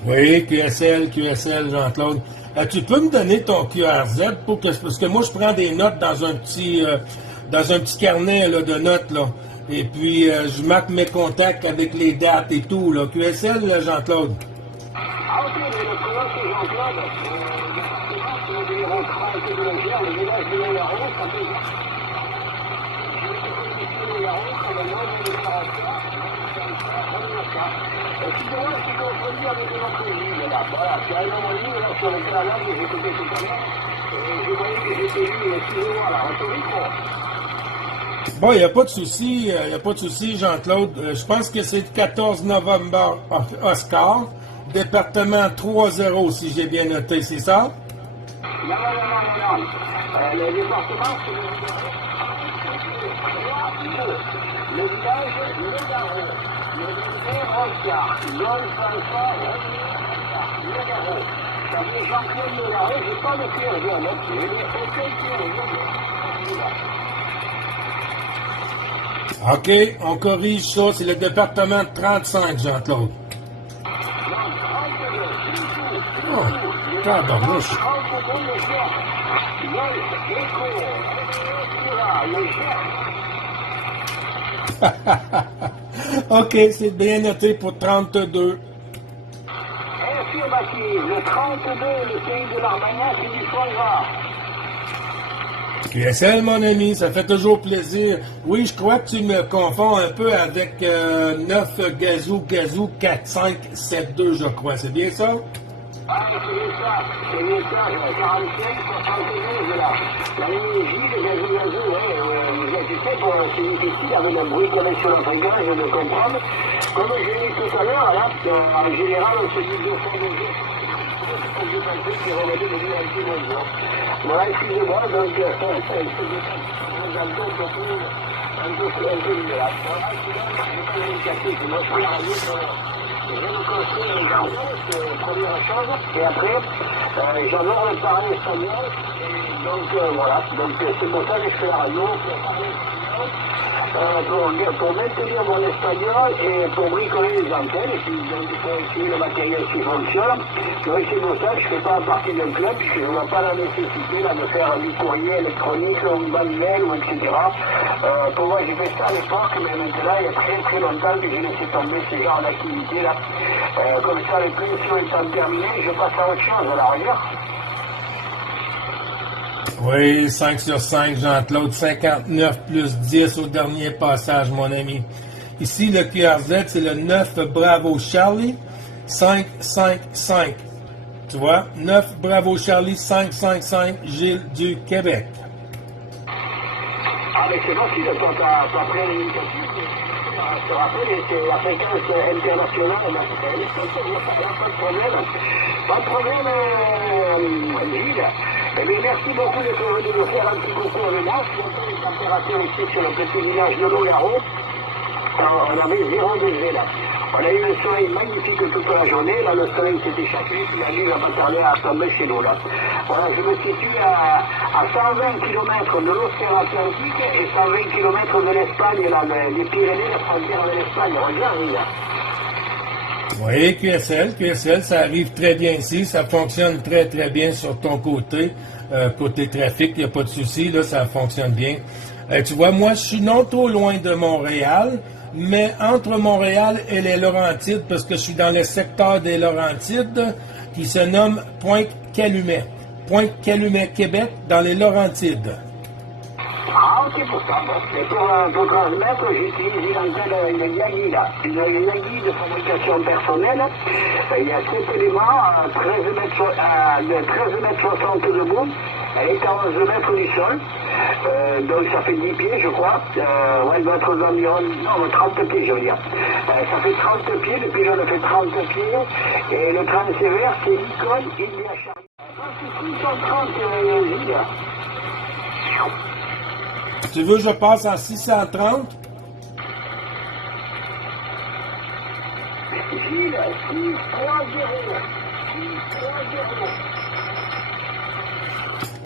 Oui, QSL, Jean-Claude. Tu peux me donner ton QRZ parce que moi, je prends des notes dans un petit carnet là, de notes, là. Et puis, je marque mes contacts avec les dates et tout, là. QSL, là, Jean-Claude. Ah, ok, mais le prénom, c'est Jean-Claude. C'est le numéro 30 de la guerre, le village de Léaro, ça fait Léaro, comme un homme de 44, excusez-moi, je suis confondu avec une autre ville, là. Voilà, c'est un homonyme, là, sur le Canada, que j'ai écouté tout à l'heure. Je voyais que j'étais lu, excusez-moi, là, en Rico. Bon, il n'y a pas de souci, Jean-Claude. Je pense que c'est le 14 novembre, Oscar, département 3-0, si j'ai bien noté, c'est ça? Non. Le département, c'est le village de Léaro. Le village Oscar. Golf Alpha, Léaro. Ça veut dire Jean-Claude Léaro, je n'ai pas le cœur, là-dessus. Il y a aucun cœur, OK, on corrige ça. C'est le département de 35, Jean-Claude. Oh, tabarnouche. OK, c'est bien noté pour 32. Le 32, le pays de l'Armagnac et du foie gras. QSL, mon ami, ça fait toujours plaisir. Oui, je crois que tu me confonds un peu avec 9 Gazou 4572, je crois. C'est bien ça? Ah, c'est bien ça, 45, 72, là. La énergie de Gazou, tu sais, c'est difficile avec le bruit qu'il y avait sur le fréquence de comprendre. Comme je l'ai dit tout à l'heure, là, en général, on se dit 202. Voilà, excusez-moi, donc, je me construis les jardins, c'est la première chose, et après, j'adore le parler espagnol, et donc voilà, donc c'est pour ça que je fais la radio, pour maintenir mon espagnol et pour bricoler les antennes, et puis donc il faut essayer le matériel qui fonctionne. Donc c'est pour ça que je ne fais pas partie d'un club, puisque je ne vois pas la nécessité là, de faire du courrier électronique ou manuel ou etc. Pour moi j'ai fait ça à l'époque, mais maintenant il y a très longtemps que j'ai laissé tomber ce genre d'activité là. Comme ça les pensions étant terminées, je passe à autre chose à la rigueur. Oui, 5 sur 5, Jean-Claude, 59 plus 10 au dernier passage, mon ami. Ici, le QRZ, c'est le 9 Bravo Charlie 555. Tu vois, 9 Bravo Charlie 555, Gilles du Québec. Ah, mais c'est facile, quand tu as pris l'initiative, je te rappelle, c'est la fréquence internationale, il n'y a pas de problème. Pas de problème, Gilles. Eh bien, merci beaucoup d'être venu nous faire un petit coucou en Ménas. Les températures ici sur le petit village de Logaro, on avait 0 degré là. On a eu un soleil magnifique toute la journée. Là, le soleil s'est échappé, puis la nuit va pas tarder à tomber chez nous là. Voilà, je me situe à 120 km de l'océan Atlantique et 120 km de l'Espagne, là, les Pyrénées, la frontière de l'Espagne. Regarde, là. Oui, QSL, ça arrive très bien ici, ça fonctionne très bien sur ton côté, côté trafic, il n'y a pas de souci, là, ça fonctionne bien. Tu vois, moi, je suis non trop loin de Montréal, mais entre Montréal et les Laurentides, parce que je suis dans le secteur des Laurentides, qui se nomme Pointe-Calumet. Pointe-Calumet, Québec, dans les Laurentides. Ah, ok, pour ça. Bon. Et pour transmettre, j'utilise une Yagi, là. Une Yagi de fabrication personnelle. Il y a 7 éléments, 13 mètres 60 debout. Elle est à 11 mètres du sol. Donc ça fait 10 pieds, je crois. Ouais, elle doit être environ, non, 30 pieds, je veux dire. Ça fait 30 pieds, le pigeon fait 30 pieds. Et le transceiver, c'est Nikon IDH. 630 gigas. Tu veux que je passe en 630? Gilles, 630.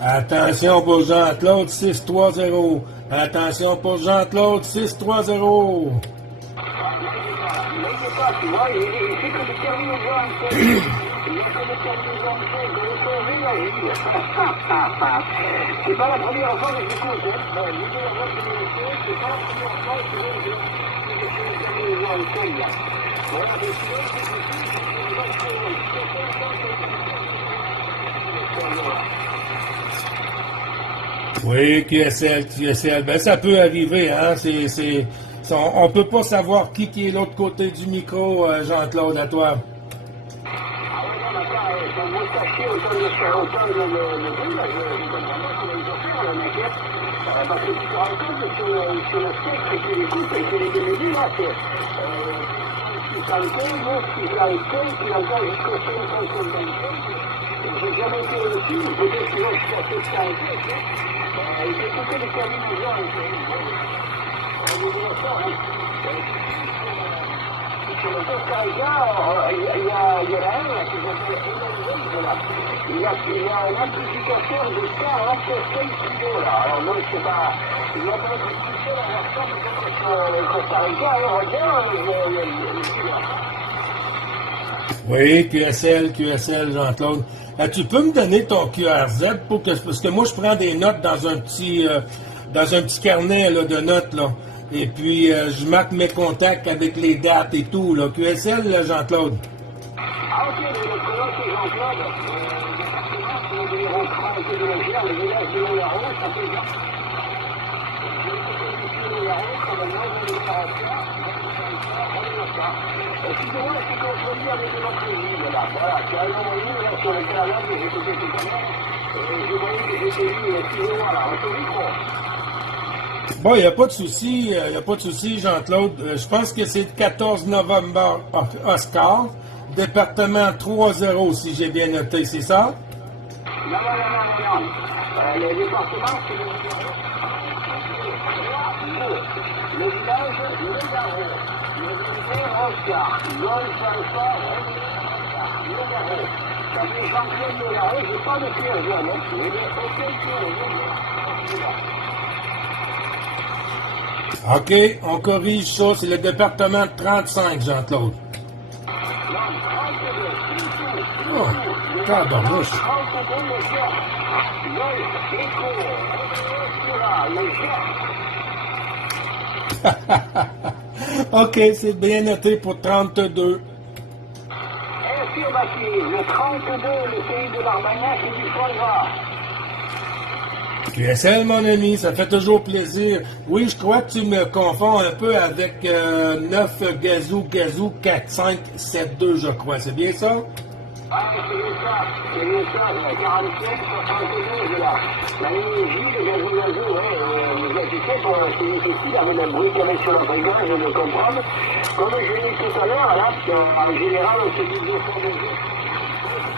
Attention pour Jean-Claude, 630. Attention pour Jean-Claude, 630. Tu vois, il fait que des terminaisons. Il y a que des terminaisons que le sauver la vie. C'est pas la première fois que j'écoute. Bon, l'idée de la c'est pas la première fois que je fais des terminaisons. Voilà, mais Oui, QSL. Ben, ça peut arriver, hein. On peut pas savoir qui est l'autre côté du micro, Jean-Claude, à toi. Parce que tu te rends compte que sur le spectre qui l'écoute et qui les démédie, là, c'est 615, 615, qui entend jusqu'au 555. J'ai jamais été au-dessus, peut-être que là, je suis à 715. Il fait écouter les terminaisons. Sur le Costa Rica, il y a un qui s'appelle il y a un amplificateur de 45 kilos là. Alors moi je sais pas, il y a pas de difficile à voir ça, peut-être que le Costa Rica, alors regarde, Oui, QSL, Jean-Claude. Tu peux me donner ton QRZ parce que moi je prends des notes dans un petit carnet là, de notes là. Et puis je marque mes contacts avec les dates et tout là. QSL, là, Jean-Claude. Ah ok, le prénom c'est Jean-Claude. Le numéro 30 de la Gère, le village de Loyaro, ça fait Jean. Excusez-moi, c'est confondu avec une autre ville là. Voilà, c'est un nom là sur le Canada que j'ai écouté tout à l'heure. Je voyais que j'étais vu, excusez-moi là, on se micro. Bon, il n'y a pas de souci, Jean-Claude. Je pense que c'est le 14 novembre, Oscar, département 3-0, si j'ai bien noté, c'est ça? Non. Le département, c'est le village, le Garot. Le Oscar, Golf Alpha, le Garot. Ça fait Jean-Claude Le Garot, j'ai pas de pierre jaune, hein. Il n'y a aucun pierre jaune. OK, on corrige ça. C'est le département 35, Jean-Claude. Oh, tabarnouche. OK, c'est bien noté pour 32. Le 32, le pays de l'Armagnac et du foie gras. QSL, mon ami, ça fait toujours plaisir. Oui, je crois que tu me confonds un peu avec 9 Gazou 4572, je crois. C'est bien ça? Ah, c'est bien ça, 45, 72, là. La ligne J, le Gazou, ouais, tu sais, c'est difficile avec le bruit qu'il y avait sur la fréquence de comprendre. Comme je l'ai dit tout à l'heure, là, en général, on se dit 200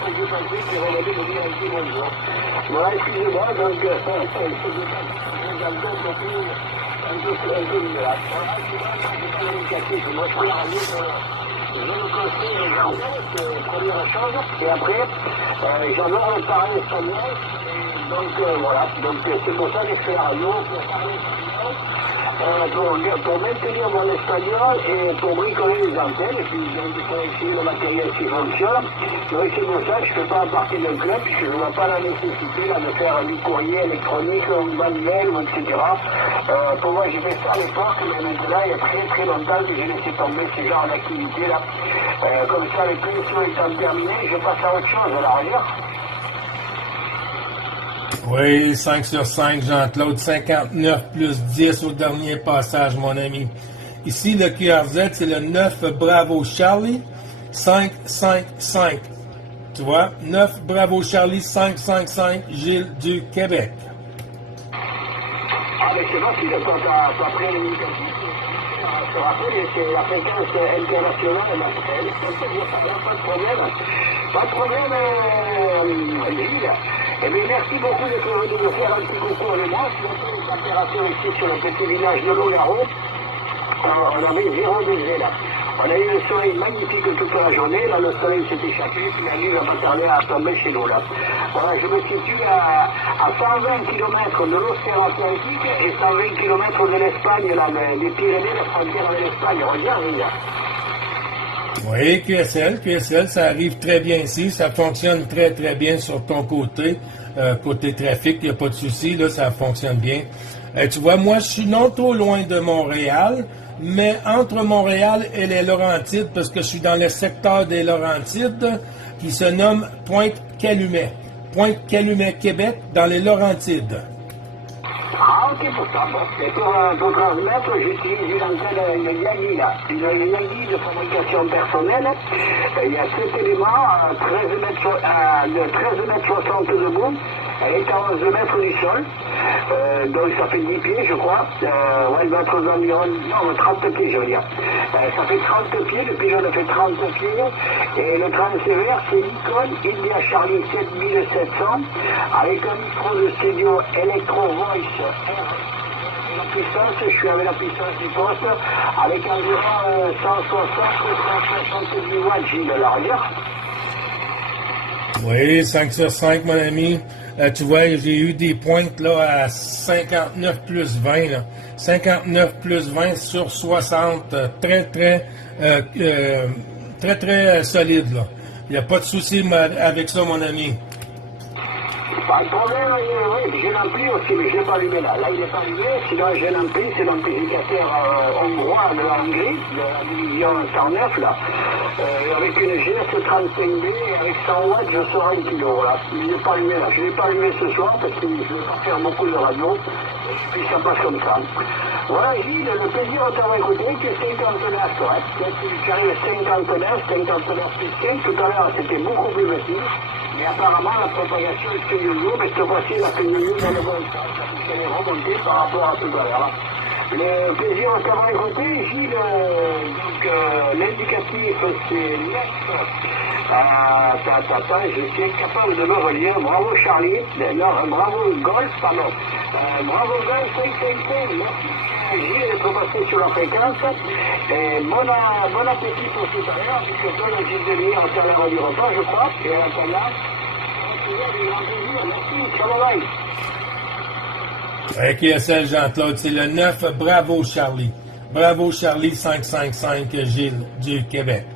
j'ai pensé que j'aurais dû me dire un petit bonjour. Voilà, excusez-moi, donc, c'est un peu dégueulasse. Voilà, c'est pas l'indicatif. Moi, sur la radio, je me conseille les gens, première chose, et après, j'adore parler espagnol, donc voilà, donc c'est pour ça que je fais la radio, pour parler espagnol. pour maintenir mon espagnol et pour bricoler les antennes, et puis donc, il faut essayer le matériel qui fonctionne. Donc c'est pour ça que je ne fais pas partie d'un club, puisque je ne vois pas la nécessité là, de faire du courrier électronique ou manuel, ou etc. Pour moi, j'ai fait ça à l'époque, mais maintenant, il y a très très longtemps que j'ai laissé tomber ce genre d'activité là. Comme ça, les pensions étant terminées, je passe à autre chose à l'arrière. Oui, 5 sur 5, Jean-Claude, 59 plus 10 au dernier passage, mon ami. Ici, le QRZ, c'est le 9 Bravo Charlie, 555. Tu vois, 9 Bravo Charlie, 555, Gilles du Québec. Ah, mais c'est facile, quand tu as pris l'initiative, je te rappelle, c'est la fréquence internationale, ma frère. Pas de problème. Pas de problème, Gilles. Eh bien, merci beaucoup d'être venu me faire un petit coucou avec moi. C'est la température ici sur le petit village de Logaro. On avait 0 degré là. On a eu un soleil magnifique toute la journée. Là, le soleil s'est échappé. Puis la nuit va pas tarder à tomber chez nous là. Voilà, je me situe à 120 km de l'océan Atlantique et 120 km de l'Espagne, là, des Pyrénées, la frontière avec l'Espagne. Regarde, regarde. Oui, QSL, ça arrive très bien ici, ça fonctionne très très bien sur ton côté, côté trafic, il n'y a pas de souci, là, ça fonctionne bien. Tu vois, moi, je suis non trop loin de Montréal, mais entre Montréal et les Laurentides, parce que je suis dans le secteur des Laurentides, qui se nomme Pointe-Calumet. Pointe-Calumet, Québec, dans les Laurentides. Ah, ok, pour ça. Et pour transmettre, j'utilise une antenne, une Yagi, là. Une Yagi de fabrication personnelle. Il y a 7 éléments, 13 mètres 60 de bout. Elle est à 11 mètres du sol. Donc ça fait 10 pieds, je crois. Ouais, elle doit être aux environs, non, 30 pieds, je veux dire. Ça fait 30 pieds, le pigeon fait 30 pieds. Et le transceiver, c'est Nikon India Charlie 7700, avec un micro de studio Electro Voice R. La puissance, je suis avec la puissance du poste, avec environ 160-170 watts, Gilles, là, regarde. Oui, 5 sur 5, mon ami. Tu vois, j'ai eu des pointes là à 59 plus 20. Là. 59 plus 20 sur 60. Très solide. Là. Il n'y a pas de souci avec ça, mon ami. Pas de problème, oui, j'ai l'ampli aussi, mais je ne l'ai pas allumé là. Là, il n'est pas allumé, sinon j'ai l'ampli, c'est l'amplificateur hongrois de la Hongrie, de la division 109 là. Avec une GS35B, avec 100 watts, je serai 1 kg là. Il n'est pas allumé là. Je ne l'ai pas allumé ce soir parce que je ne vais pas faire beaucoup de radio, puis ça passe comme ça. Voilà, Gilles, le plaisir de t'avoir écouté, qui est 59, ouais. Tu arrives à 59 plus 15, tout à l'heure c'était beaucoup plus petit. Mais apparemment, la propagation est fait yo-yo, mais cette fois-ci, elle a fait yo-yo dans le bon sens. Elle est remontée par rapport à tout à l'heure. Le plaisir de t'avoir écouté, Gilles, l'indicatif, c'est 9. Je suis incapable de me relire. Bravo Charlie, non, bravo Golf, pardon. Bravo Golf 555, merci Gilles d'être passé sur la fréquence. Et bon appétit pour tout à l'heure, puisque toi, le Gilles de Lier, on tient la radio repas, je crois. Et en attendant, merci, salut. QSL Jean-Claude, c'est le 9 Bravo Charlie. Bravo Charlie 555 Gilles du Québec.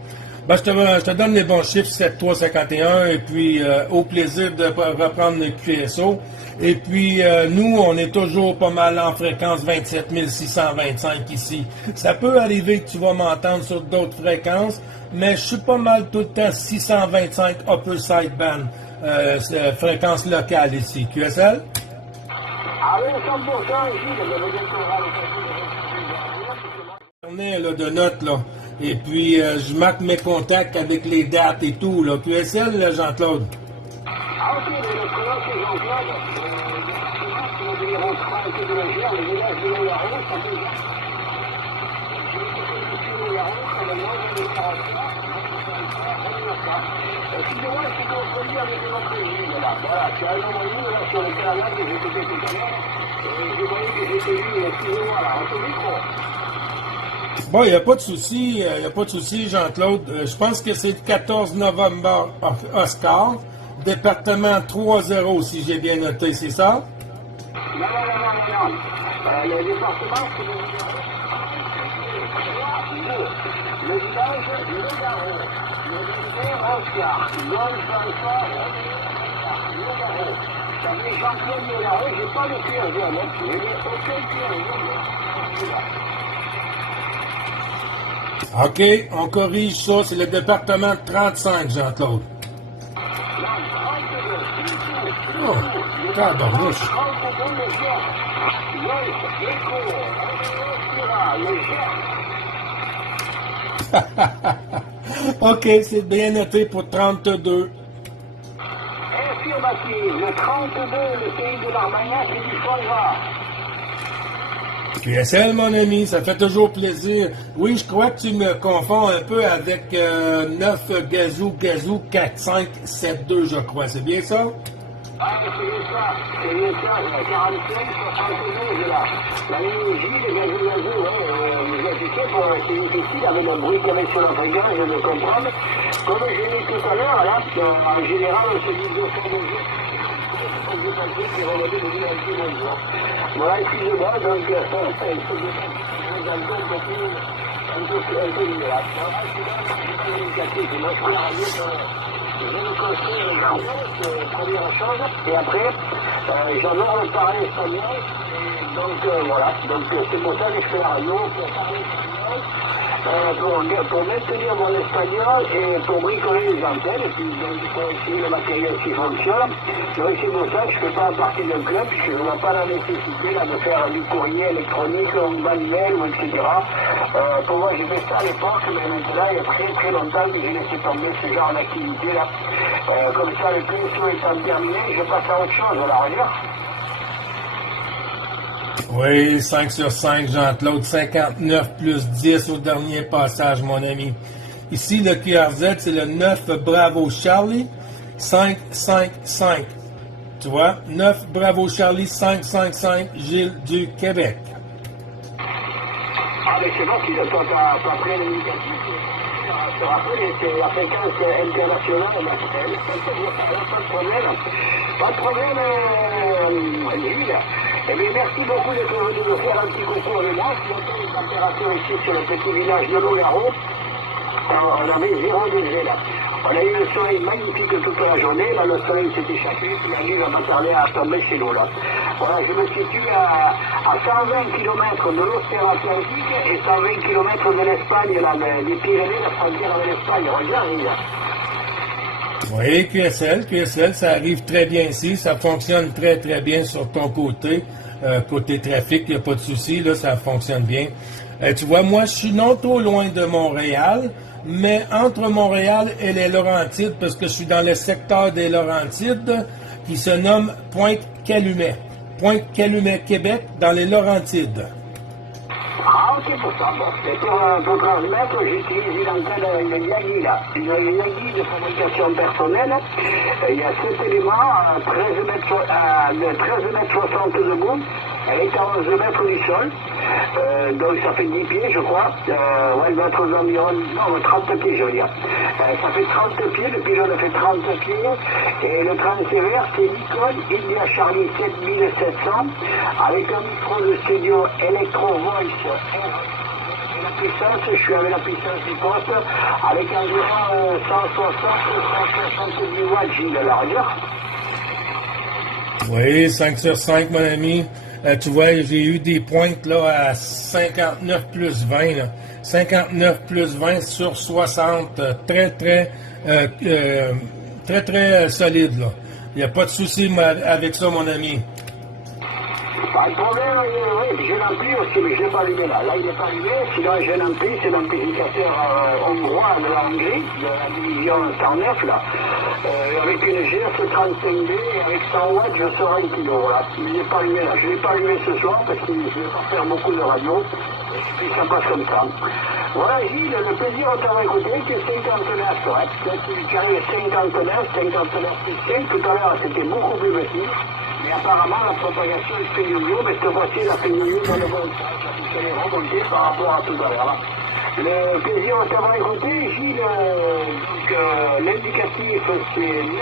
Ben, je te donne les bons chiffres 7351 et puis au plaisir de reprendre le QSO. Et puis nous, on est toujours pas mal en fréquence 27 625 ici. Ça peut arriver que tu vas m'entendre sur d'autres fréquences, mais je suis pas mal tout le temps 625 upper sideband, fréquence locale ici. QSL? Ah oui, 100%, Là, de notes, là. Et puis, je marque mes contacts avec les dates et tout, là. QSL, là, Jean-Claude? Ah, ok, mais le prénom, c'est Jean-Claude. Le numéro 30 de la Gère, le village de Logaro, ça fait excusez-moi, je suis confondu avec notre ville, là. Voilà, tu as un homonyme, là, sur le Canada, que j'ai écouté tout à l'heure. Je voyais que j'étais vu, excusez-moi, là, on se micro. Bon, il n'y a pas de souci, Jean-Claude. Je pense que c'est le 14 novembre, Oscar, département 3-0, si j'ai bien noté, c'est ça? Non. Le département, c'est le village, le Garot. Le village, Oscar. Golf Alpha, le Garot. Ça fait Jean-Claude Le Garot, j'ai pas de pierre jaune, hein. Je n'ai aucun pierre jaune. OK, on corrige ça. C'est le département 35, Jean-Claude. Oh, tabarnouche. OK, c'est bien noté pour 32. Affirmative, le 32, le pays de l'Armagnac et du Folva. QSL, mon ami, ça fait toujours plaisir. Oui, je crois que tu me confonds un peu avec 9 Gazou 4572, je crois. C'est bien ça? Ah, c'est bien ça, 45, 72, là. La ligne J, les Gazou, vous assistez pour c'est difficile avec le bruit qu'il y avait sur la fréquence, je le comprends. Comme je l'ai dit tout à l'heure, là, en général, on se dit 212. Voilà, excusez-moi, donc, il faut je le conseille première chose, et après, j'adore le parler espagnol, donc voilà, donc c'est pour ça que je fais la radio, pour parler espagnol, pour maintenir mon espagnol et pour bricoler les antennes, et puis donc, il faut essayer le matériel qui fonctionne. Donc c'est pour ça que je ne fais pas partie d'un club, je n'ai pas la nécessité là, de faire du courrier électronique, ou manuel, ou etc. Pour moi, j'ai fait ça à l'époque, mais maintenant, il y a très longtemps que j'ai laissé tomber ce genre d'activité là. Comme ça, le PSO étant terminé, je passe à autre chose à la rigueur. Oui, 5 sur 5, Jean-Claude, 59 plus 10 au dernier passage, mon ami. Ici, le QRZ, c'est le 9 Bravo Charlie, 555. Tu vois, 9 Bravo Charlie, 555, Gilles du Québec. Ah, mais c'est facile, toi, t'as pris l'indicatif. Je te rappelle, c'est la fréquence internationale, on appelle. Pas de problème. Pas de problème, Gilles. Eh bien, merci beaucoup d'être venu me faire un petit concours de là. Si on fait les températures ici sur le petit village de Logaro, on avait 0 degré là. On a eu le soleil magnifique toute la journée. Là, le soleil s'est échappé, puis la nuit va pas tarder à tomber chez nous là. Voilà, je me situe à 120 km de l'océan Atlantique et 120 km de l'Espagne, là, des Pyrénées, la frontière avec l'Espagne. Regarde, là. Oui, QSL, ça arrive très bien ici, ça fonctionne très bien sur ton côté. Côté trafic, il n'y a pas de souci, là, ça fonctionne bien. Tu vois, moi, je suis non trop loin de Montréal, mais entre Montréal et les Laurentides, parce que je suis dans le secteur des Laurentides, qui se nomme Pointe-Calumet. Pointe-Calumet, Québec, dans les Laurentides. Ah, ok, pour ça, bon. Et pour transmettre, j'utilise une antenne de Yagi, là. Une Yagi de fabrication personnelle. Il y a 7 éléments, 13 mètres 60 de bout, avec 11 mètres du sol. Donc ça fait 10 pieds, je crois. Ouais, il doit être environ, non, 30 pieds, je veux dire. Ça fait 30 pieds, le pylône fait 30 pieds. Et le transceiver, c'est Nikon India Charlie 7700, avec un micro de studio Electro Voice. Et la puissance, je suis avec la puissance du poste, avec environ 160-170 watts J de largeur. Oui, 5 sur 5, mon ami. Tu vois, j'ai eu des pointes là à 59 plus 20. Là. 59 plus 20 sur 60. Très solide. Là. Il n'y a pas de souci avec ça, mon ami. Pas de problème, oui, j'ai l'ampli aussi, mais je ne l'ai pas allumé là. Là, il n'est pas allumé, sinon j'ai l'ampli, c'est l'amplificateur hongrois de la Hongrie, de la division 109 là. Avec une GF 35B et avec 100 watts, je serai un kilo. Là. Il n'est pas allumé là. Je ne l'ai pas allumé ce soir parce que je ne vais pas faire beaucoup de radio. Puis ça passe comme ça. Voilà, Gilles, le plaisir de t'avoir écouté, tu es 59, ouais. Tu arrives 59 plus 5. Tout à l'heure, c'était beaucoup plus petit. Mais apparemment, la propagation est fait yo-yo, mais cette fois-ci, elle a fait yo-yo dans le bon sens. Ça s'est remonté par rapport à tout à l'heure. Le plaisir de t'avoir écouté, Gilles, donc, l'indicatif c'est 9.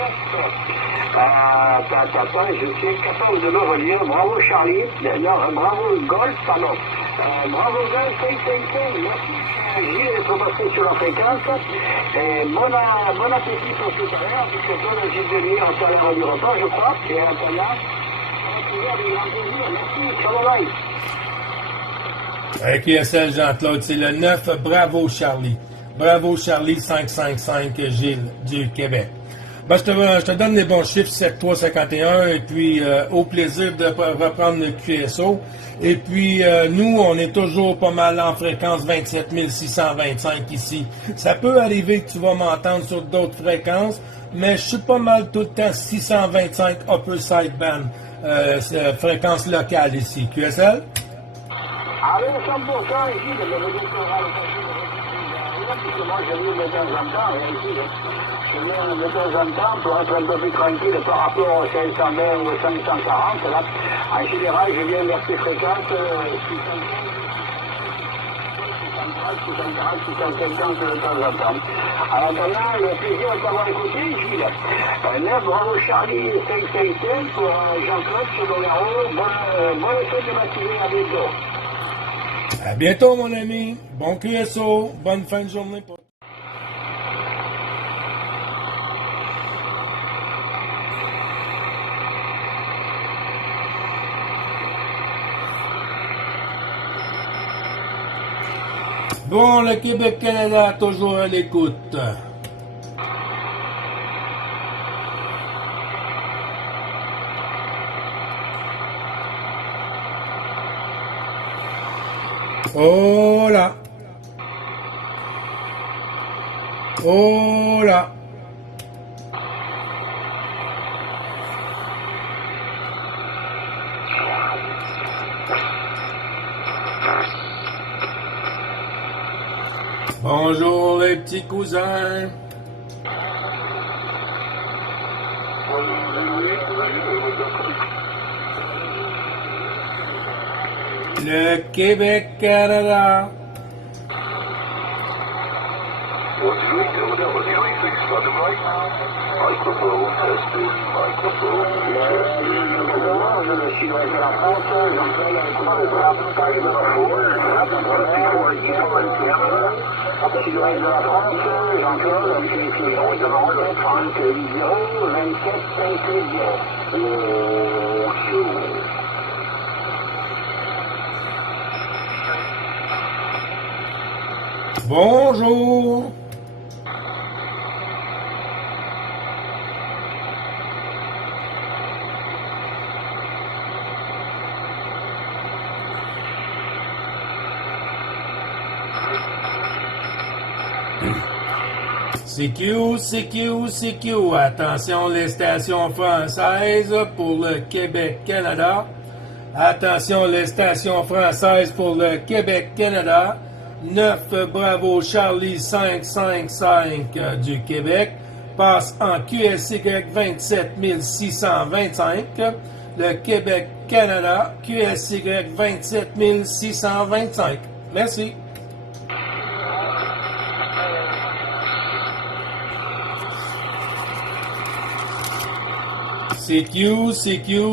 Je suis capable de me relire. Bravo Charlie. Non, bravo Golf, pardon. Bravo Golf 555. Merci Gilles d'être passé sur la fréquence. Et bon appétit pour tout à l'heure, puisque toi, le Gilles de Lier, on t'a l'air du repas, je crois. Et à ton âge, on va trouver avec grand plaisir. Merci, ciao, bye. QSL Jean-Claude, c'est le 9 Bravo Charlie. Bravo Charlie 555 Gilles du Québec. Ben, je te donne les bons chiffres 7351 et puis au plaisir de reprendre le QSO. Et puis nous, on est toujours pas mal en fréquence 27 625 ici. Ça peut arriver que tu vas m'entendre sur d'autres fréquences, mais je suis pas mal tout le temps 625 Upper Sideband, fréquence locale ici. QSL? Avec 100% ici, puisque moi je viens de temps en temps, ici, je viens de temps en temps pour être un peu plus tranquille par rapport aux 520 ou aux 540. Là, en général, je viens vers ces fréquences 640, 650 de temps en temps. Alors maintenant, le plaisir de t'avoir écouté, Gilles. 9, bravo Charlie 555 pour Jean-Claude sur le numéro. Bonne fête de matinée, à bientôt. À bientôt, mon ami. Bon QSO. Bonne fin de journée. Bon, le Québec-Canada, toujours à l'écoute. Oh là! Oh là! Bonjour les petits cousins! Le Québec-Canada. Le sud-ouest de la France, sud-ouest de la France, Jean-Claude, c'est 30 0 27 50. Bonjour. CQ. Attention les stations françaises pour le Québec-Canada. Attention les stations françaises pour le Québec-Canada. 9 Bravo Charlie 555 du Québec passe en QSY 27 625. Le Québec-Canada, QSY 27 625. Merci.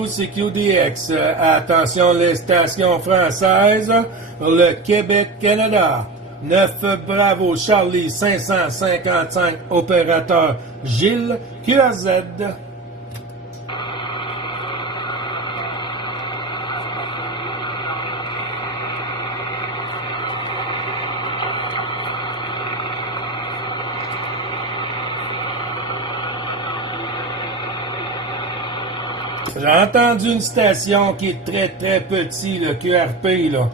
CQDX. Attention les stations françaises. Le Québec-Canada. 9 Bravo Charlie 555. Opérateur Gilles QAZ. J'ai entendu une station qui est très très petit, le QRP, là.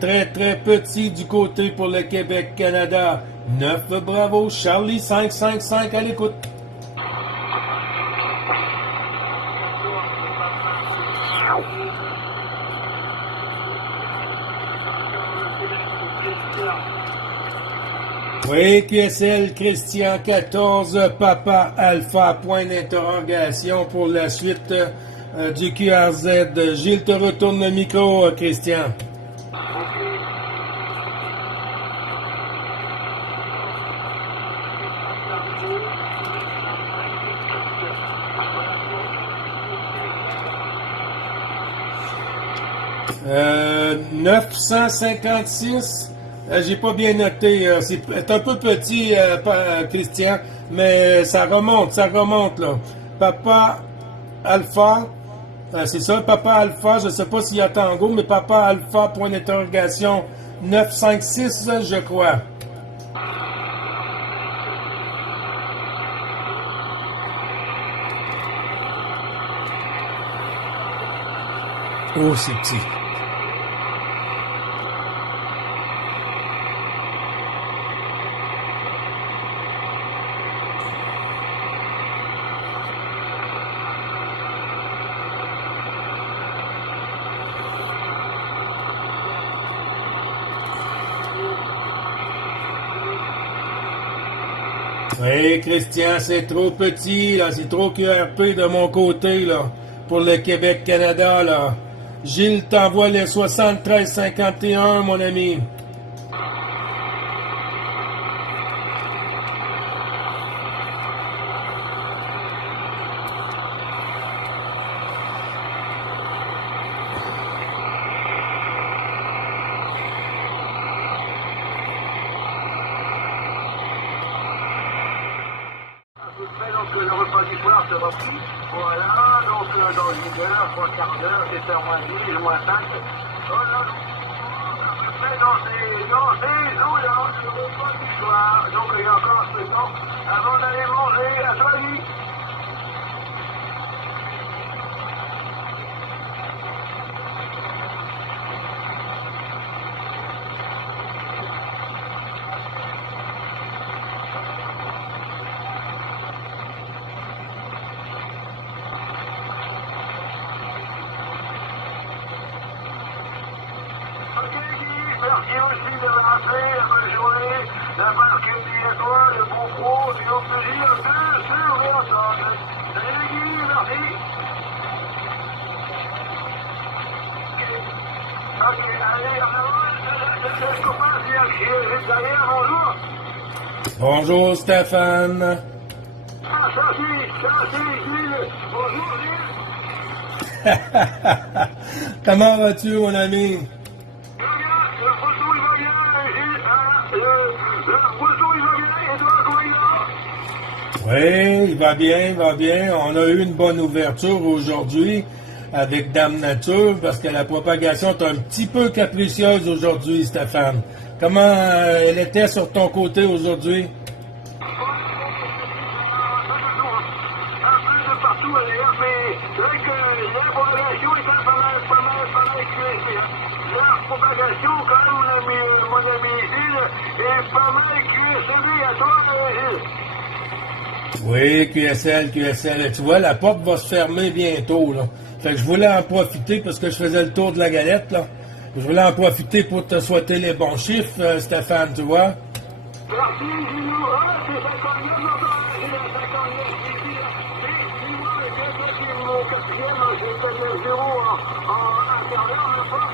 Très très petit du côté pour le Québec-Canada. 9 Bravo Charlie 555 à l'écoute. Oui, QSL Christian 14 Papa Alpha, point d'interrogation pour la suite du QRZ. Gilles te retourne le micro, Christian. Euh, 956. J'ai pas bien noté. C'est un peu petit, Christian, mais ça remonte là. Papa Alpha, c'est ça, Papa Alpha, je sais pas s'il y a tango, mais Papa Alpha, point d'interrogation, 956, je crois. Oh, c'est petit. Hey Christian, c'est trop petit, là, c'est trop QRP de mon côté, là, pour le Québec-Canada, là. Gilles t'envoie les 73-51, mon ami. Donc le repas du soir sera pris. Voilà, donc dans une heure, 3 quarts d'heure, 7h moins 10, moins 5. Voilà, dans ces eaux-là, le repas du soir. Donc il y a encore ce temps avant d'aller manger à Soigny. Merci aussi de rappeler la bonne journée, la marque à toi, le bon pro, et au plaisir de se réentendre. Salut Guy, merci. Ok, allez, alors, le copain qui est derrière, bonjour. Bonjour Stéphane. Ah, ça c'est Gilles. Bonjour Gilles. Comment vas-tu, mon ami? Oui, il va bien, il va bien. On a eu une bonne ouverture aujourd'hui avec Dame Nature parce que la propagation est un petit peu capricieuse aujourd'hui, Stéphane. Comment elle était sur ton côté aujourd'hui? Un peu de partout ailleurs, mais c'est vrai que la propagation est pas mal QSB. La propagation, quand même, mon ami Gilles, est pas mal QSB à toi, Gilles. Oui, QSL. Et tu vois, la porte va se fermer bientôt, là. Fait que je voulais en profiter parce que je faisais le tour de la galette, là. Je voulais en profiter pour te souhaiter les bons chiffres, Stéphane, tu vois. Merci, Gilles. Ah, c'est 59, non, Gilles, 59 ici, là. Et dis-moi, c'est mon quatrième, j'ai fait le 0 en intérieur, mais pas.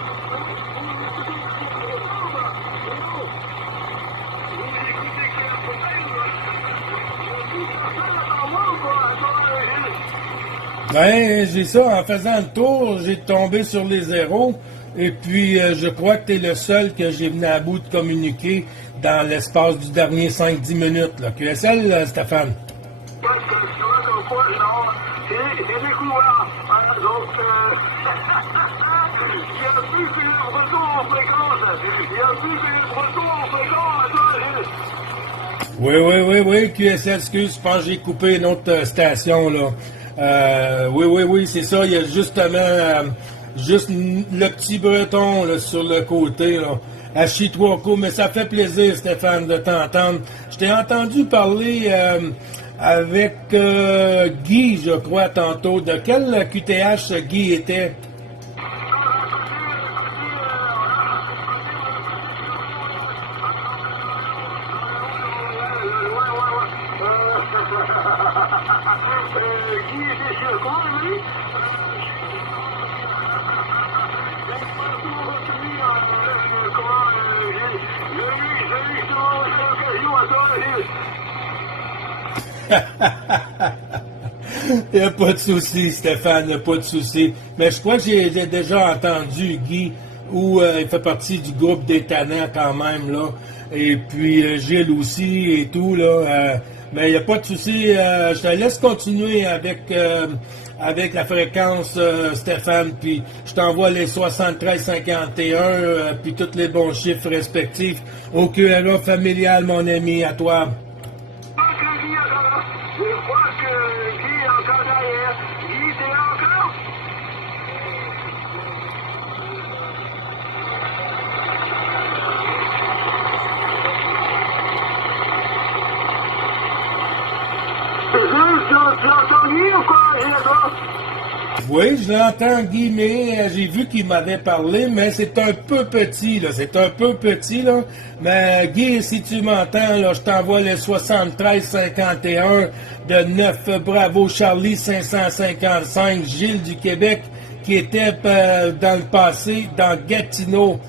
Ben, j'ai ça, en faisant le tour, j'ai tombé sur les zéros. Et puis, je crois que tu es le seul que j'ai venu à bout de communiquer dans l'espace du dernier 5-10 minutes. Là. QSL, Stéphane? Parce que tu vois, comme quoi, non, c'est découvert. Donc, il n'y a plus que le breton en fréquence. Il n'y a plus que le breton en fréquence, toi, Gilles. Oui, QSL, excuse, je pense que j'ai coupé une autre station, là. Oui, c'est ça, il y a justement juste le petit breton là, sur le côté, là, à Chihuahua, mais ça fait plaisir, Stéphane, de t'entendre. Je t'ai entendu parler avec Guy, je crois, tantôt. De quel QTH Guy était? Guy était sur comment, lui? Il n'y a pas de souci, Stéphane, il n'y a pas de souci. Mais je crois que j'ai déjà entendu Guy, où il fait partie du groupe des Tannants quand même, là. Et puis Gilles aussi et tout, là. Mais il n'y a pas de souci. Je te laisse continuer avec la fréquence, Stéphane, puis je t'envoie les 73-51, puis tous les bons chiffres respectifs au QRA familial, mon ami, à toi. Je crois que Guy est encore derrière. Guy, t'es là encore? Tu l'entends Guy ou quoi, là? Oui, je l'entends, Guy, mais j'ai vu qu'il m'avait parlé, mais c'est un peu petit, là. C'est un peu petit, là. Mais Guy, si tu m'entends, là, je t'envoie le 73-51 de 9 Bravo Charlie 555 Gilles du Québec, qui était dans le passé dans Gatineau.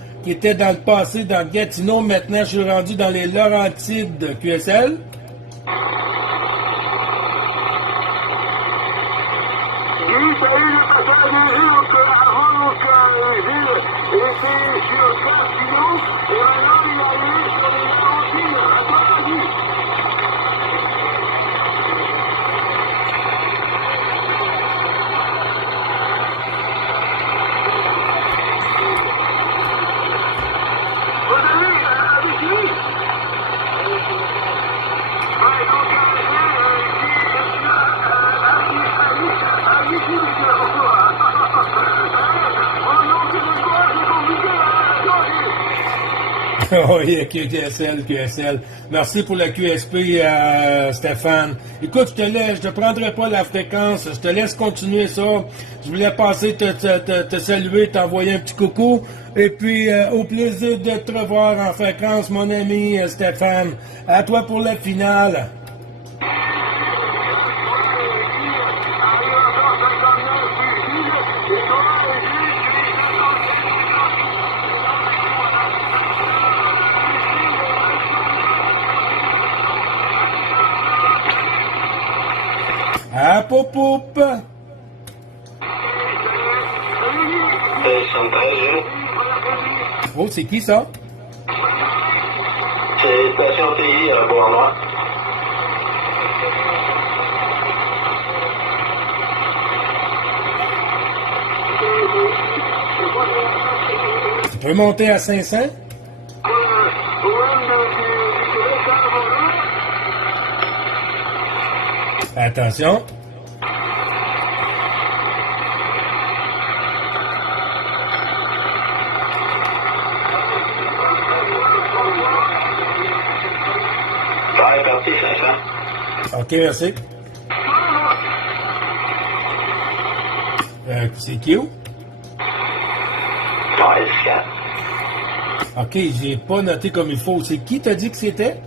Maintenant, je suis rendu dans les Laurentides, QSL. Salut le passage de jour avant Gilles était sur Gatineau et maintenant il est allé sur les Laurentides. À toi, Guy. Vous avez avec lui? Ouais, donc Oui, QSL. Merci pour la QSP, Stéphane. Écoute, je te prendrai pas la fréquence, je te laisse continuer ça. Je voulais passer te saluer, t'envoyer un petit coucou. Et puis, au plaisir de te revoir en fréquence, mon ami Stéphane. À toi pour la finale. Ah, poup. Oh, c'est qui ça? C'est Station TI à Bois-Noir. Tu peux monter à 500? Attention. Ouais, parti, 500. OK, merci. C'est qui? Ouais, 4. OK, j'ai pas noté comme il faut. C'est qui t'as dit que c'était?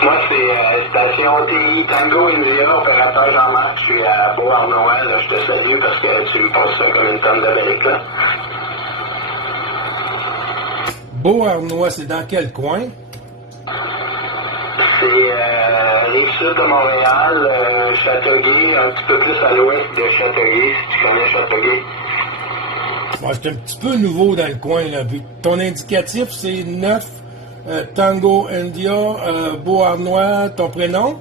Moi, c'est Station TI Tango India, opérateur Jean-Marc. Je suis à Beauharnois. Là, je te salue parce que tu me poses ça comme une tonne de briques, là. Beauharnois, c'est dans quel coin? C'est rive-sud de Montréal, Châteauguay, un petit peu plus à l'ouest de Châteauguay, si tu connais Châteauguay. Moi, c'est un petit peu nouveau dans le coin, là. Ton indicatif, c'est 9 Tango India, Beauharnois, ton prénom?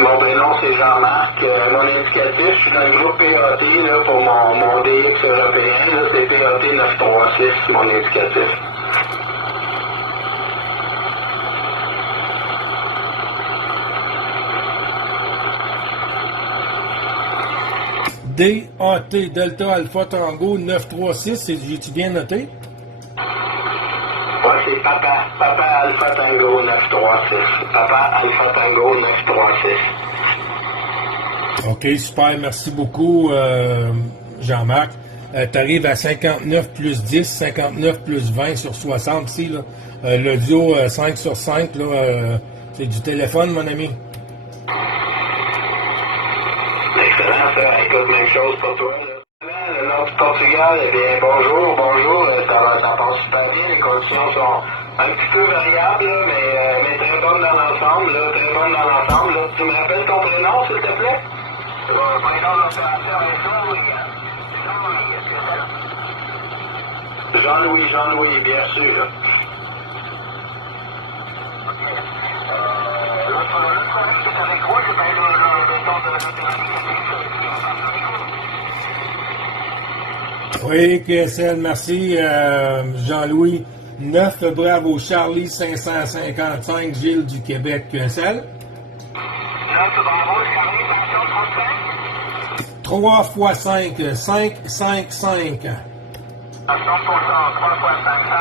Mon prénom, c'est Jean-Marc. Mon indicatif, je suis dans le groupe PAT là, pour mon DX européen. Là, c'est PAT 936, mon indicatif. DAT, Delta Alpha Tango 936, j'ai-tu bien noté? Ouais, c'est Papa Alpha Tango 936. Papa Alpha Tango 936. OK, super, merci beaucoup, Jean-Marc. Tu arrives à 59 plus 10, 59 plus 20 sur 60 ici, là. L'audio 5 sur 5, là, c'est du téléphone, mon ami. Excellent, ça. Écoute, même chose pour toi. Le nord du Portugal, eh bien, bonjour. Ça passe super bien. Les conditions sont Un petit peu variable, là, mais très bonne dans l'ensemble, là, très bonne dans l'ensemble. Là. Tu me rappelles ton prénom, s'il te plaît? Le prénom de l'opérateur est Jean-Louis. Jean-Louis, bien sûr. L'autre collègue qui est avec moi, c'est pas le temps de l'opérateur. Oui, QSL, merci, Jean-Louis. 9 Bravo Charlie 555 Gilles du Québec, QSL. 9 Bravo Charlie 535. 3 x 5, 5, 5, 5. 100%, 3 x 5,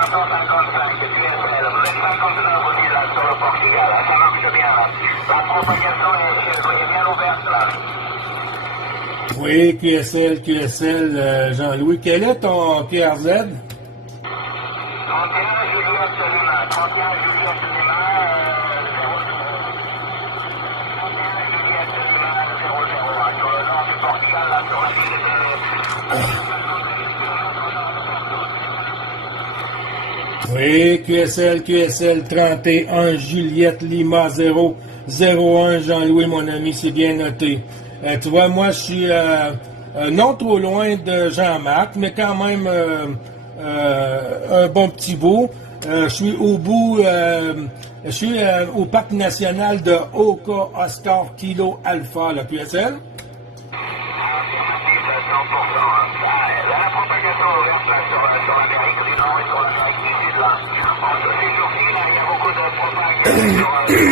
155, QSL. Vous êtes pas content de venir là sur le Portugal, là, ça marche bien là. La propagation est bien ouverte là. Oui, QSL, Jean-Louis. Quel est ton QRZ? 31 juillet absolument, 31 juillet absolument, 00, sur le nord du Portugal, là, sur la Oui, QSL 31 Juliette Lima 001 Jean-Louis, mon ami, c'est bien noté. Tu vois, moi, je suis non trop loin de Jean-Marc, mais quand même un bon petit bout. Je suis au bout, je suis au Parc national de Oka Oscar Kilo Alpha, la QSL. La propagation ouverte là, sur l'Amérique du Nord et sur l'Amérique du Sud là. En tous ces jours-ci, là, il y a beaucoup de propagation sur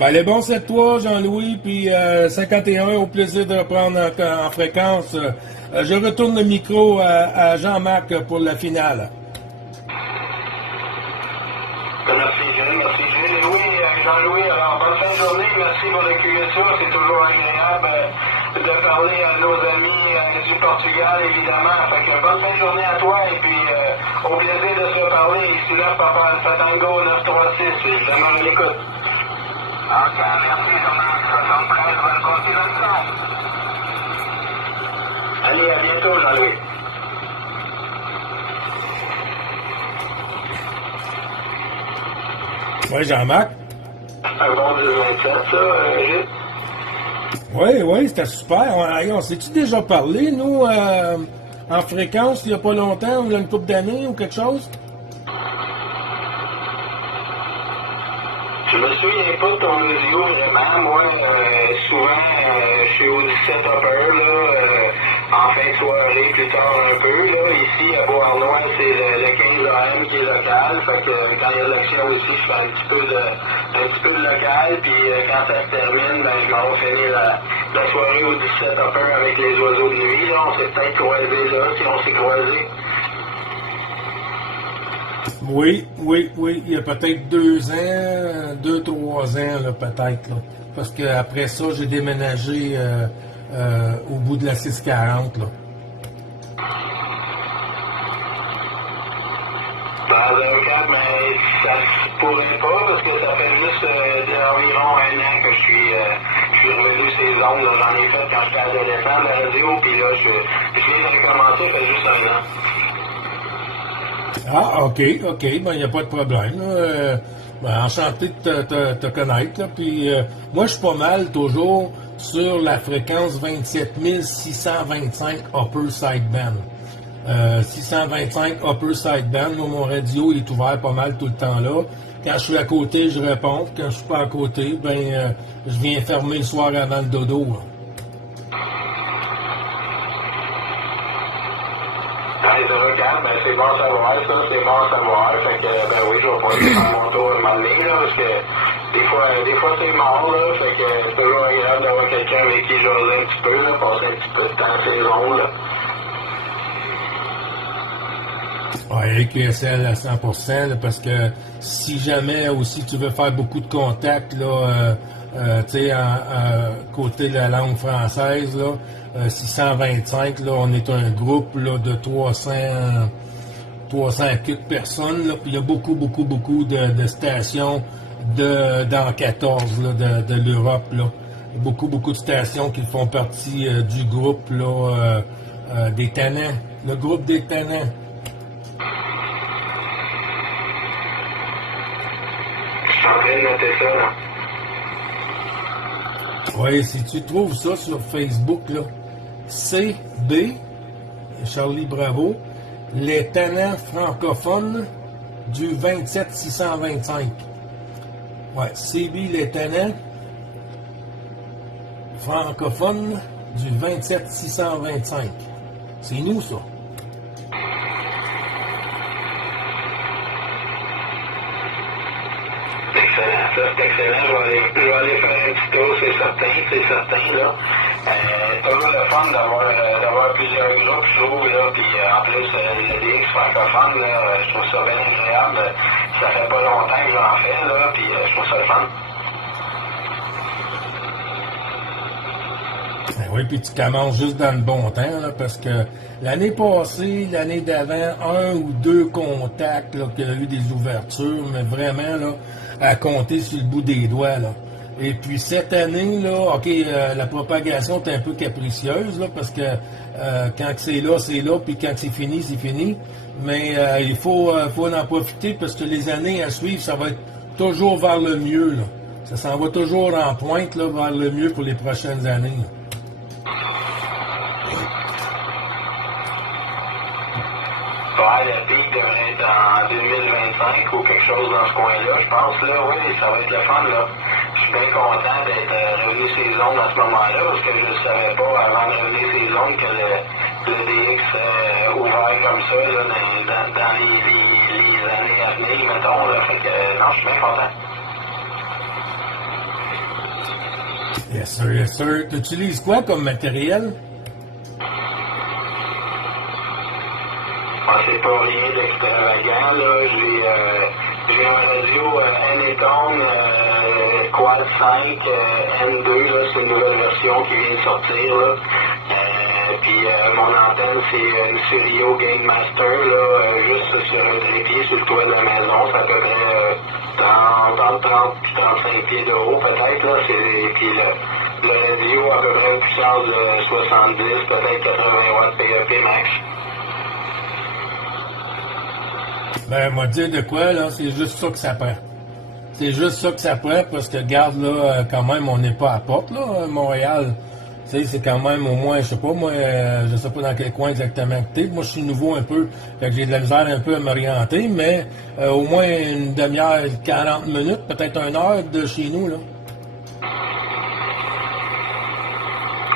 Ben, les bons 7-3, Jean-Louis, puis 51, au plaisir de reprendre en fréquence. Je retourne le micro à Jean-Marc pour la finale. Merci Gilles. Oui, Jean-Louis, alors bonne fin de journée, merci pour le QSA, c'est toujours agréable de parler à nos amis du Portugal, évidemment. Fait que bonne fin de journée à toi et puis au plaisir de se reparler. Ici là, Papa Alpha Tango 936, évidemment, je l'écoute. Ok, merci Jean-Marc, 73, bonne continuation. Allez, à bientôt Jean-Louis. Oui, Jean-Marc. Un bon 2027, ça, Gilles? Oui, c'était super. On s'est-tu déjà parlé, nous, en fréquence, il n'y a pas longtemps, il y a une couple d'années ou quelque chose? Je me souviens pas de ton audio vraiment. Moi, souvent, je suis au 17 Upper, là, en fin de soirée, plus tard un peu. Là. Ici, à Beauharnois, c'est le 15 AM qui est local. Fait que quand il y a l'action aussi, je fais un petit peu de local. Puis quand ça se termine, ben, je m'en vais finir la soirée au 17 Upper avec les oiseaux de nuit. Là. On s'est peut-être croisés là, si on s'est croisés. Oui, il y a peut-être 2 ans, 2-3 ans, là, peut-être, là. Parce qu'après ça, j'ai déménagé au bout de la 640, là. Dans un cas, mais ça se pourrait pas, parce que ça fait juste environ 1 an que je suis revenu ces ondes, là. J'en ai fait quand j'étais adolescent de la radio, puis là, je viens de recommencer, ça fait juste 1 an. Ah, OK, ben, il n'y a pas de problème, là. Ben, enchanté de te connaître, là. Puis, moi, je suis pas mal toujours sur la fréquence 27 625 Upper Sideband. 625 Upper Sideband, moi, mon radio, il est ouvert pas mal tout le temps là. Quand je suis à côté, je réponds. Quand je suis pas à côté, ben, je viens fermer le soir avant le dodo, là. Ben, c'est bon à savoir, ça, c'est bon à savoir. Fait que, ben oui, je vais pas faire mon tour de m'enlever, là, parce que des fois c'est mort, là. Fait que c'est toujours agréable d'avoir quelqu'un avec qui j'ose un petit peu, là, passer un petit peu de temps à ces ondes, là. Oui, QSL à 100%, là, parce que si jamais aussi tu veux faire beaucoup de contacts, là, tu sais, côté de la langue française, là, 625, là, on est un groupe là, de 300 quelques personnes, là, puis il y a beaucoup de stations dans 14 là, de l'Europe, là. beaucoup de stations qui font partie du groupe là, des Tannants, le groupe des Tannants. Je suis en train de noter ça, là. Oui, si tu trouves ça sur Facebook, là, CB, Charlie Bravo, les Tannants francophones du 27625. Ouais, CB, les Tannants francophones du 27625. C'est nous, ça. Excellent, ça c'est excellent. Je vais aller faire un petit tour, c'est certain, là. C'est toujours le fun d'avoir plusieurs groupes, je trouve, là. Puis en plus, le DX francophone, là, je trouve ça bien agréable. Ça fait pas longtemps que j'en fais, là, puis je trouve ça le fun. Ben oui, puis tu commences juste dans le bon temps, là, parce que l'année passée, l'année d'avant, 1 ou 2 contacts, là, qu'il y a eu des ouvertures, mais vraiment, là, à compter sur le bout des doigts, là. Et puis cette année, là, OK, la propagation est un peu capricieuse, là, parce que quand c'est là, puis quand c'est fini. Mais il faut en profiter parce que les années à suivre, ça va être toujours vers le mieux, là. Ça s'en va toujours en pointe, là, vers le mieux pour les prochaines années, là. Ouais, le pic devrait être en 2025 ou quelque chose dans ce coin-là, je pense, là, oui, ça va être le fun, là. Je suis bien content d'être revenu ces zones à ce moment-là, parce que je ne savais pas, avant de revenir ces zones, que le DX ouvert comme ça, là, dans les années à venir, mettons, là, fait que, non, je suis bien content. Yes, sir. Tu utilises quoi comme matériel? C'est pas rien d'extravagant, là. J'ai un radio Anytone Quad 5 N2, là, c'est une nouvelle version qui vient de sortir, là. Puis mon antenne, c'est une Surio Game Master, là, juste sur un trépied sur le toit de la maison, ça à peu près 30-35 pieds de haut, peut-être, là. Puis le radio a à peu près une puissance de 70, peut-être 80 watts PEP max. Ben, moi, dire de quoi, là, c'est juste ça que ça prend. C'est juste ça que ça prend, parce que, regarde, là, quand même, on n'est pas à porte, là, Montréal. Tu sais, c'est quand même au moins, je sais pas, moi, je sais pas dans quel coin exactement que t'es. Moi, je suis nouveau un peu, fait que j'ai de la misère un peu à m'orienter, mais au moins une demi-heure, 40 minutes, peut-être 1 heure de chez nous, là.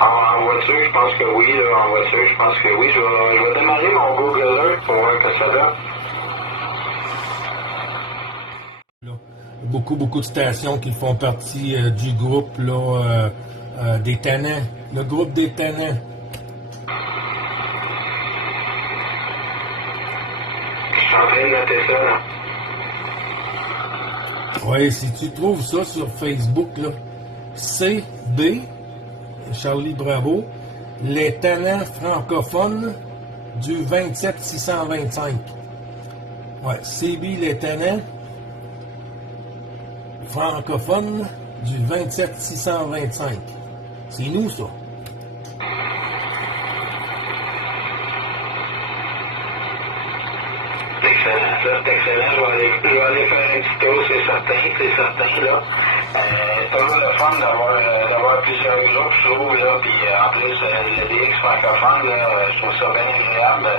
En voiture, je pense que oui, là, en voiture, je pense que oui. Je vais démarrer mon Google Alert pour voir que ça donne. Beaucoup de stations qui font partie du groupe là, des Tannants, le groupe des Tannants. Je suis en train de noter ça, là. Oui, si tu trouves ça sur Facebook, là, CB, Charlie Bravo, les Tannants francophones du 27625. Ouais, CB, les Tannants francophone du 27625. C'est nous, ça. Excellent, ça c'est excellent. Je vais aller faire un petit tour, c'est certain, là. C'est toujours le fun d'avoir plusieurs groupes, je trouve, là. Puis en plus, le DX francophone, là, je trouve ça bien agréable.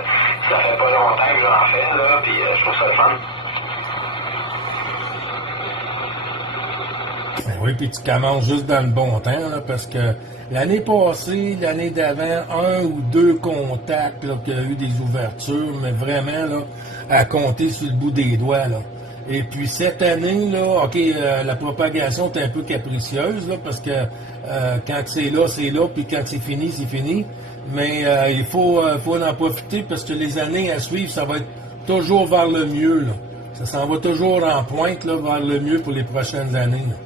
Ça fait pas longtemps que j'en fais, là, puis je trouve ça le fun. Ben oui, puis tu commences juste dans le bon temps, là, parce que l'année passée, l'année d'avant, 1 ou 2 contacts, là, qu'il y a eu des ouvertures, mais vraiment, là, à compter sur le bout des doigts, là. Et puis cette année, là, OK, la propagation est un peu capricieuse, là, parce que quand c'est là, puis quand c'est fini. Mais il faut en profiter parce que les années à suivre, ça va être toujours vers le mieux, là. Ça s'en va toujours en pointe, là, vers le mieux pour les prochaines années, là.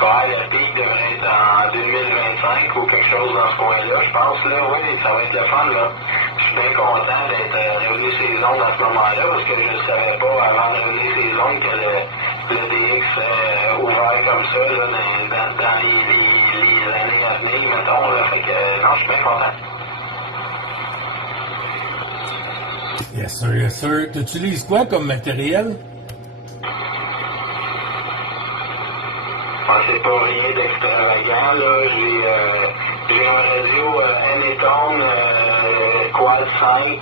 Ouais, le pic devrait être en 2025 ou quelque chose dans ce coin-là, je pense, là, oui, ça va être le fun, là. Je suis bien content d'être revenu ces zones à ce moment-là, parce que je ne savais pas, avant de revenir ces zones, que comme ça là, dans les années à venir, mettons. Là, fait que non, je suis bien content. Yes sir, yes sir. Tu utilises quoi comme matériel? C'est pas rien d'extravagant, là. J'ai un radio Anytone Quad 5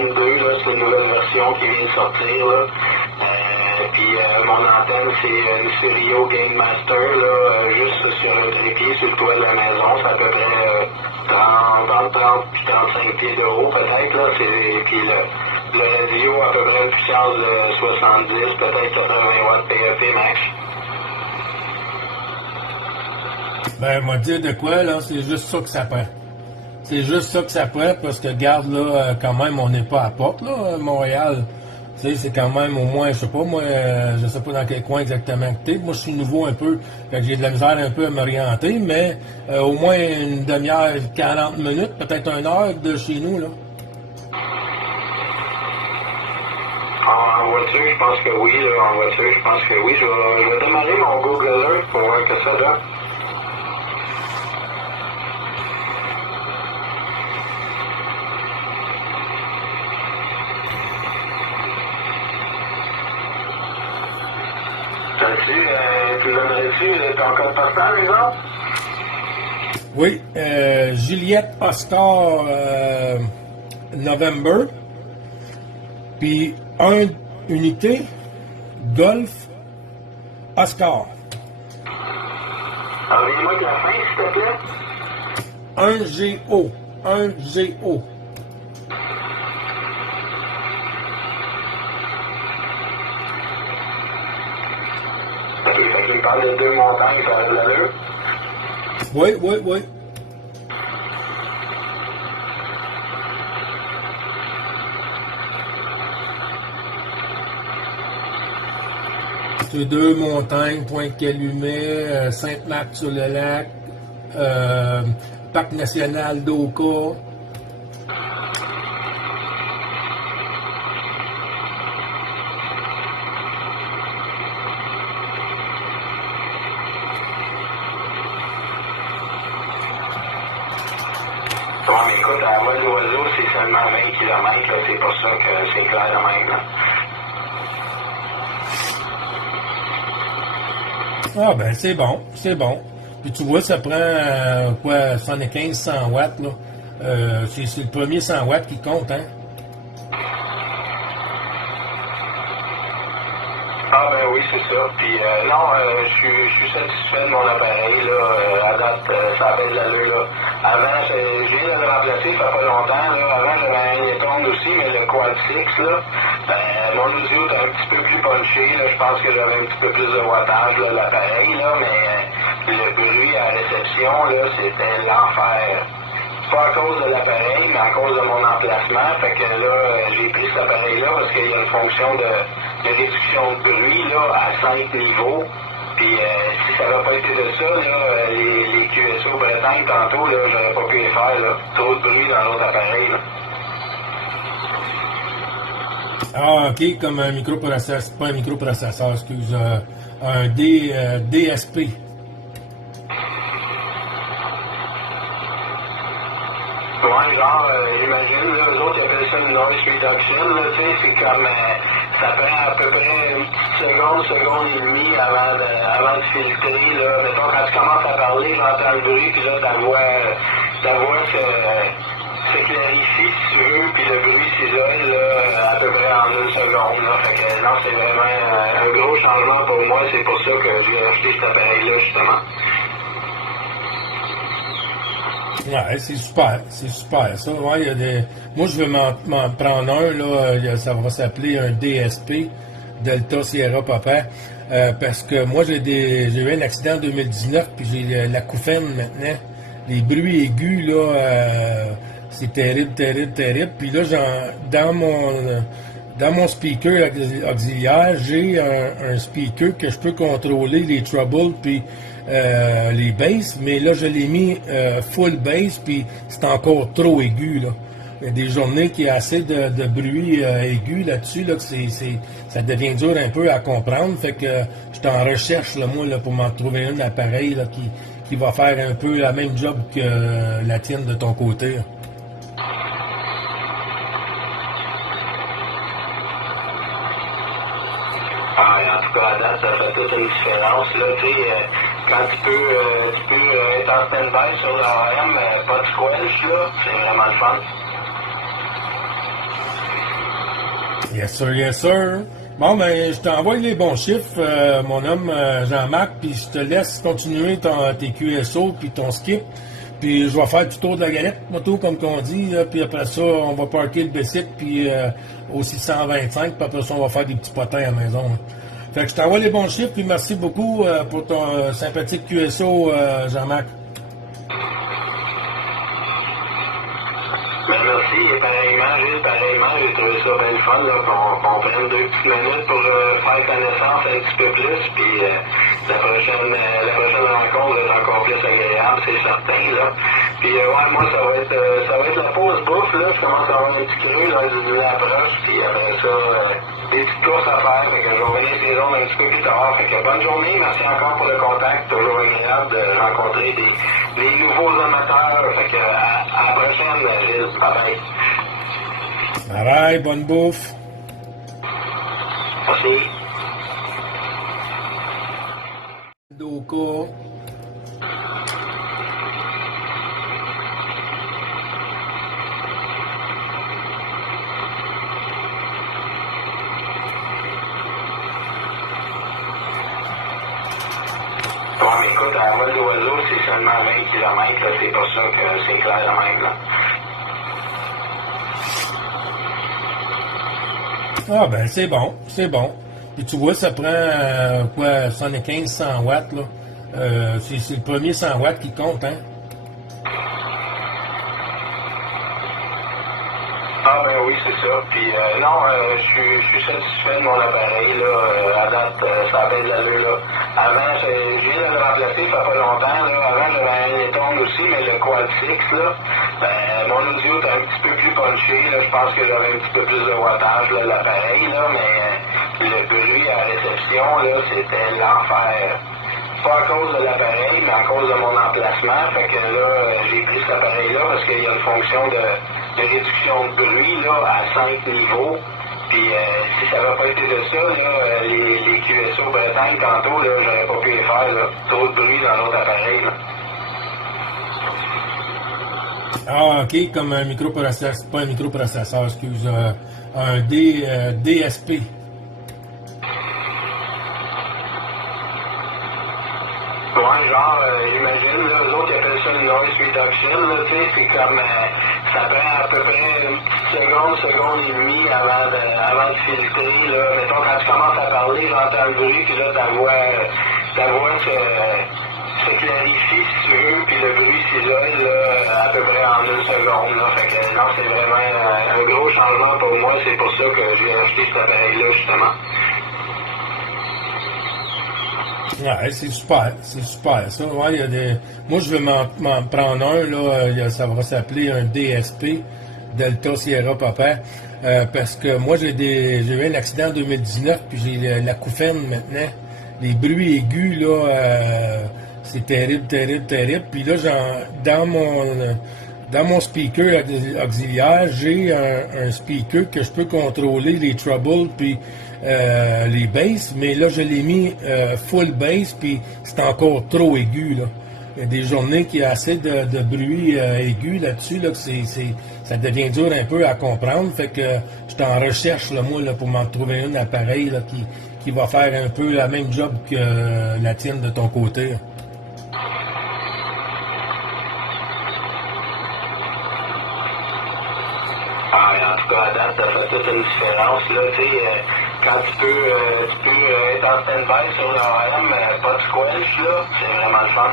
N2, là, c'est une nouvelle version qui vient de sortir, là. Puis mon antenne, c'est une Stereo Game Master, là, juste sur un trépied sur le toit de la maison. C'est à peu près 35 pieds de haut, peut-être, là. Puis le radio a à peu près une puissance de 70, peut-être 80 watts PEP max. Ben, moi dire de quoi, là, c'est juste ça que ça prend. C'est juste ça que ça prend, parce que, regarde, là, quand même, on n'est pas à porte, là, Montréal. Tu sais, c'est quand même au moins, je sais pas, moi, je sais pas dans quel coin exactement que t'es. Moi, je suis nouveau un peu, fait que j'ai de la misère un peu à m'orienter, mais au moins une demi-heure, 40 minutes, peut-être une heure de chez nous, là. En voiture, je pense que oui, là, en voiture, je pense que oui. Je vais démarrer mon Google Earth pour voir que ça donne. Tu donnerais-tu ton code postal, exemple? Oui, Juliette Oscar November, puis 1 unité Golf Oscar. Reviens-moi de la fin, s'il te plaît. 1 GO, 1 GO. Ok, fait qu'il parle de 2 montagnes, ça a de l'allure. Oui, oui, oui. C'est 2 montagnes, Pointe-Calumet, Sainte-Marthe-sur-le-Lac, Parc national d'Oka. Bon, mais écoute, à vol d'oiseau, c'est seulement 20 km, là, c'est pour ça que c'est clair de même, là. Ah ben c'est bon, c'est bon. Puis tu vois, ça prend quoi, 75, 100 watts, là. C'est le premier 100 watts qui compte, hein? Ah ben oui, c'est ça. Puis non, je suis satisfait de mon appareil, là. À date, ça avait de l'allure, là. Avant, je viens de le remplacer, ça fait pas longtemps, là. Avant, j'avais un Anytone aussi, mais le Quad 6, là, mon audio était un petit peu plus punché, là. Je pense que j'avais un petit peu plus de wattage, là, l'appareil, là, mais le bruit à la réception, là, c'était l'enfer. Pas à cause de l'appareil, mais à cause de mon emplacement. Fait que là, j'ai pris cet appareil-là parce qu'il y a une fonction de réduction de bruit là, à 5 niveaux. Puis si ça n'avait pas été de ça, là, les QSO Bretagne, tantôt, là, j'aurais pas pu les faire. Là. Trop de bruit dans l'autre appareil. Là. Ah, ok, comme un microprocesseur, pas un microprocesseur, excuse, un DSP. Ouais, genre, imagine, là, eux autres, ils appellent ça une noise reduction, là, tu sais, c'est comme, ça prend à peu près une petite seconde et demie avant de filtrer, là. Mettons, quand tu commences à parler, j'entends le bruit, puis là, ta voix se clarifie, si tu veux, puis le bruit s'isole, là, à peu près en 1 seconde, là. Fait que, non, c'est vraiment un gros changement pour moi, c'est pour ça que j'ai acheté cet appareil-là, justement. Ouais, c'est super, ça. Ouais, il y a des... Moi, je vais m'en prendre un, là, ça va s'appeler un DSP, Delta Sierra Papa, parce que moi, j'ai eu un accident en 2019, puis j'ai l'acouphène maintenant. Les bruits aigus, là, c'est terrible. Puis là, dans mon speaker auxiliaire, j'ai un speaker que je peux contrôler les trebles, puis les basses, mais là, je l'ai mis full bass, puis c'est encore trop aigu, là. Il y a des journées qui a assez de bruit aigu là-dessus, là, que ça devient dur un peu à comprendre. Fait que je suis en recherche, là, moi, là, pour m'en trouver un appareil là, qui va faire un peu la même job que la tienne de ton côté. Là. En tout cas, à date, ça fait toute une différence. Là, quand tu peux être en stand-by sur l'ARM, pas de squelch, là, c'est vraiment le fun. Yes sir. Bon, ben, je t'envoie les bons chiffres, mon homme Jean-Marc, puis je te laisse continuer tes QSO puis ton skip. Puis je vais faire du tour de la galette moto, comme qu'on dit, là, puis après ça, on va parker le bicycle, puis au 625, puis après ça, on va faire des petits potins à la maison. Hein. Fait que je t'envoie les bons chiffres, puis merci beaucoup pour ton sympathique QSO, Jean-Marc. Ben, merci, et pareillement, Gilles, pareillement, j'ai trouvé ça bien le fun, là, qu'on prenne 2 petites minutes pour faire connaissance un petit peu plus, puis la prochaine rencontre va être encore plus agréable, c'est certain, là. Puis ouais, moi, ça va être la pause bouffe, là, je commence à avoir un petit creux, là, de l'approche, puis après ça, des petites courses à faire, fait que je vais revenir ces zones un petit peu plus tard, fait que bonne journée, merci encore pour le contact, toujours agréable de rencontrer des nouveaux amateurs, fait que à la prochaine, Gilles, bye bye. Bye bye, bonne bouffe. Merci. Doko. Bon, mais écoute, à vol d'oiseau, c'est seulement 20 km, là, c'est pour ça que c'est clair de même, là. Ah ben c'est bon, c'est bon. Et tu vois, ça prend quoi, 75-100 watts, là. C'est le premier 100 watts qui compte, hein? Ah ben oui, c'est ça. Puis non, je suis satisfait de mon appareil, là. À date, ça a bien de l'allure, là. Avant, je viens de le remplacer, ça fait pas longtemps, là. Avant, j'avais un Eton aussi, mais le Quad 6, là. Mon audio était un petit peu plus punché, là. Je pense que j'avais un petit peu plus de wattage, là, l'appareil, là. Mais le bruit à réception, là, c'était l'enfer. Pas à cause de l'appareil, mais à cause de mon emplacement. Fait que là, j'ai pris cet appareil-là parce qu'il y a une fonction de réduction de bruit là, à 5 niveaux. Puis si ça n'avait pas été de ça, là, les QSO Bretagne, tantôt, là, j'aurais pas pu les faire. Là. Trop de bruit dans l'autre appareil. Là. Ah, ok, comme un microprocesseur, pas un microprocesseur, excuse, un DSP. Ouais, genre, j'imagine, là, eux autres, ils appellent ça le noise reduction, là, tu sais, c'est comme, ça prend à peu près une petite seconde et demie avant de filtrer, là. Mettons, quand tu commences à parler, j'entends le bruit, puis là, ta voix se clarifie, si tu veux, puis le bruit s'isole, là, à peu près en 1 seconde, là. Fait que, non, c'est vraiment un gros changement pour moi, c'est pour ça que j'ai acheté cet appareil-là, justement. Ouais, c'est super, ça. Ouais, y a des... Moi, je vais m'en prendre un, là, ça va s'appeler un DSP, Delta Sierra Papa, parce que moi, j'ai eu un accident en 2019, puis j'ai l'acouphène maintenant. Les bruits aigus, là, c'est terrible. Puis là, dans mon speaker auxiliaire, j'ai un speaker que je peux contrôler les trebles, puis les basses, mais là, je l'ai mis full bass, puis c'est encore trop aigu, là. Il y a des journées qui a assez de bruit aigu là-dessus, là, que ça devient dur un peu à comprendre. Fait que je suis en recherche, là, moi, là, pour m'en trouver un appareil là, qui va faire un peu la même job que la tienne de ton côté. Là. En tout cas, à date, ça fait toute une différence. Là, quand tu peux être en stand-by sur l'ARM, pas de squelch, là, c'est vraiment le fun.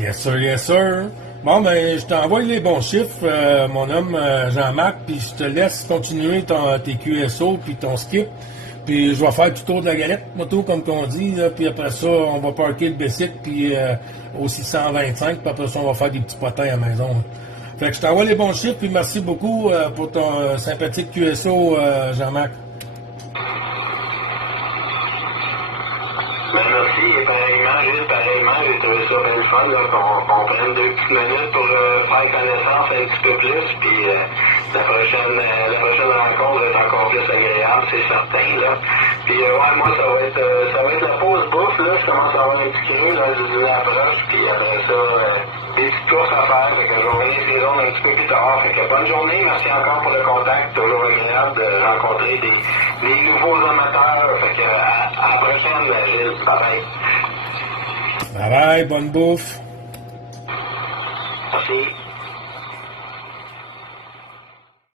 Yes sir. Bon, ben, je t'envoie les bons chiffres, mon homme Jean-Marc, puis je te laisse continuer tes QSO puis ton skip. Puis je vais faire du tour de la galette moto, comme qu'on dit, là, puis après ça, on va parker le bicycle, puis au 625, puis après ça, on va faire des petits potins à la maison. Fait que je t'envoie les bons chiffres, puis merci beaucoup pour ton sympathique QSO, Jean-Marc. Ben merci, et pareillement, Gilles, pareillement, j'ai trouvé ça bien le fun, là, qu'on prenne 2 petites minutes pour faire connaissance un petit peu plus, puis la prochaine rencontre est encore plus agréable, c'est certain, là. Puis ouais, moi, ça va être la pause bouffe, là, je commence à avoir un petit creux, là, je dis l'approche, puis après ça, des petites courses à faire, fait que je vais revenir sur les ondes un petit peu plus tard, fait que bonne journée, merci encore pour le contact, toujours agréable de rencontrer des nouveaux amateurs, fait que à la prochaine, Gilles. Bye bye. Bye bye, bonne bouffe. Merci.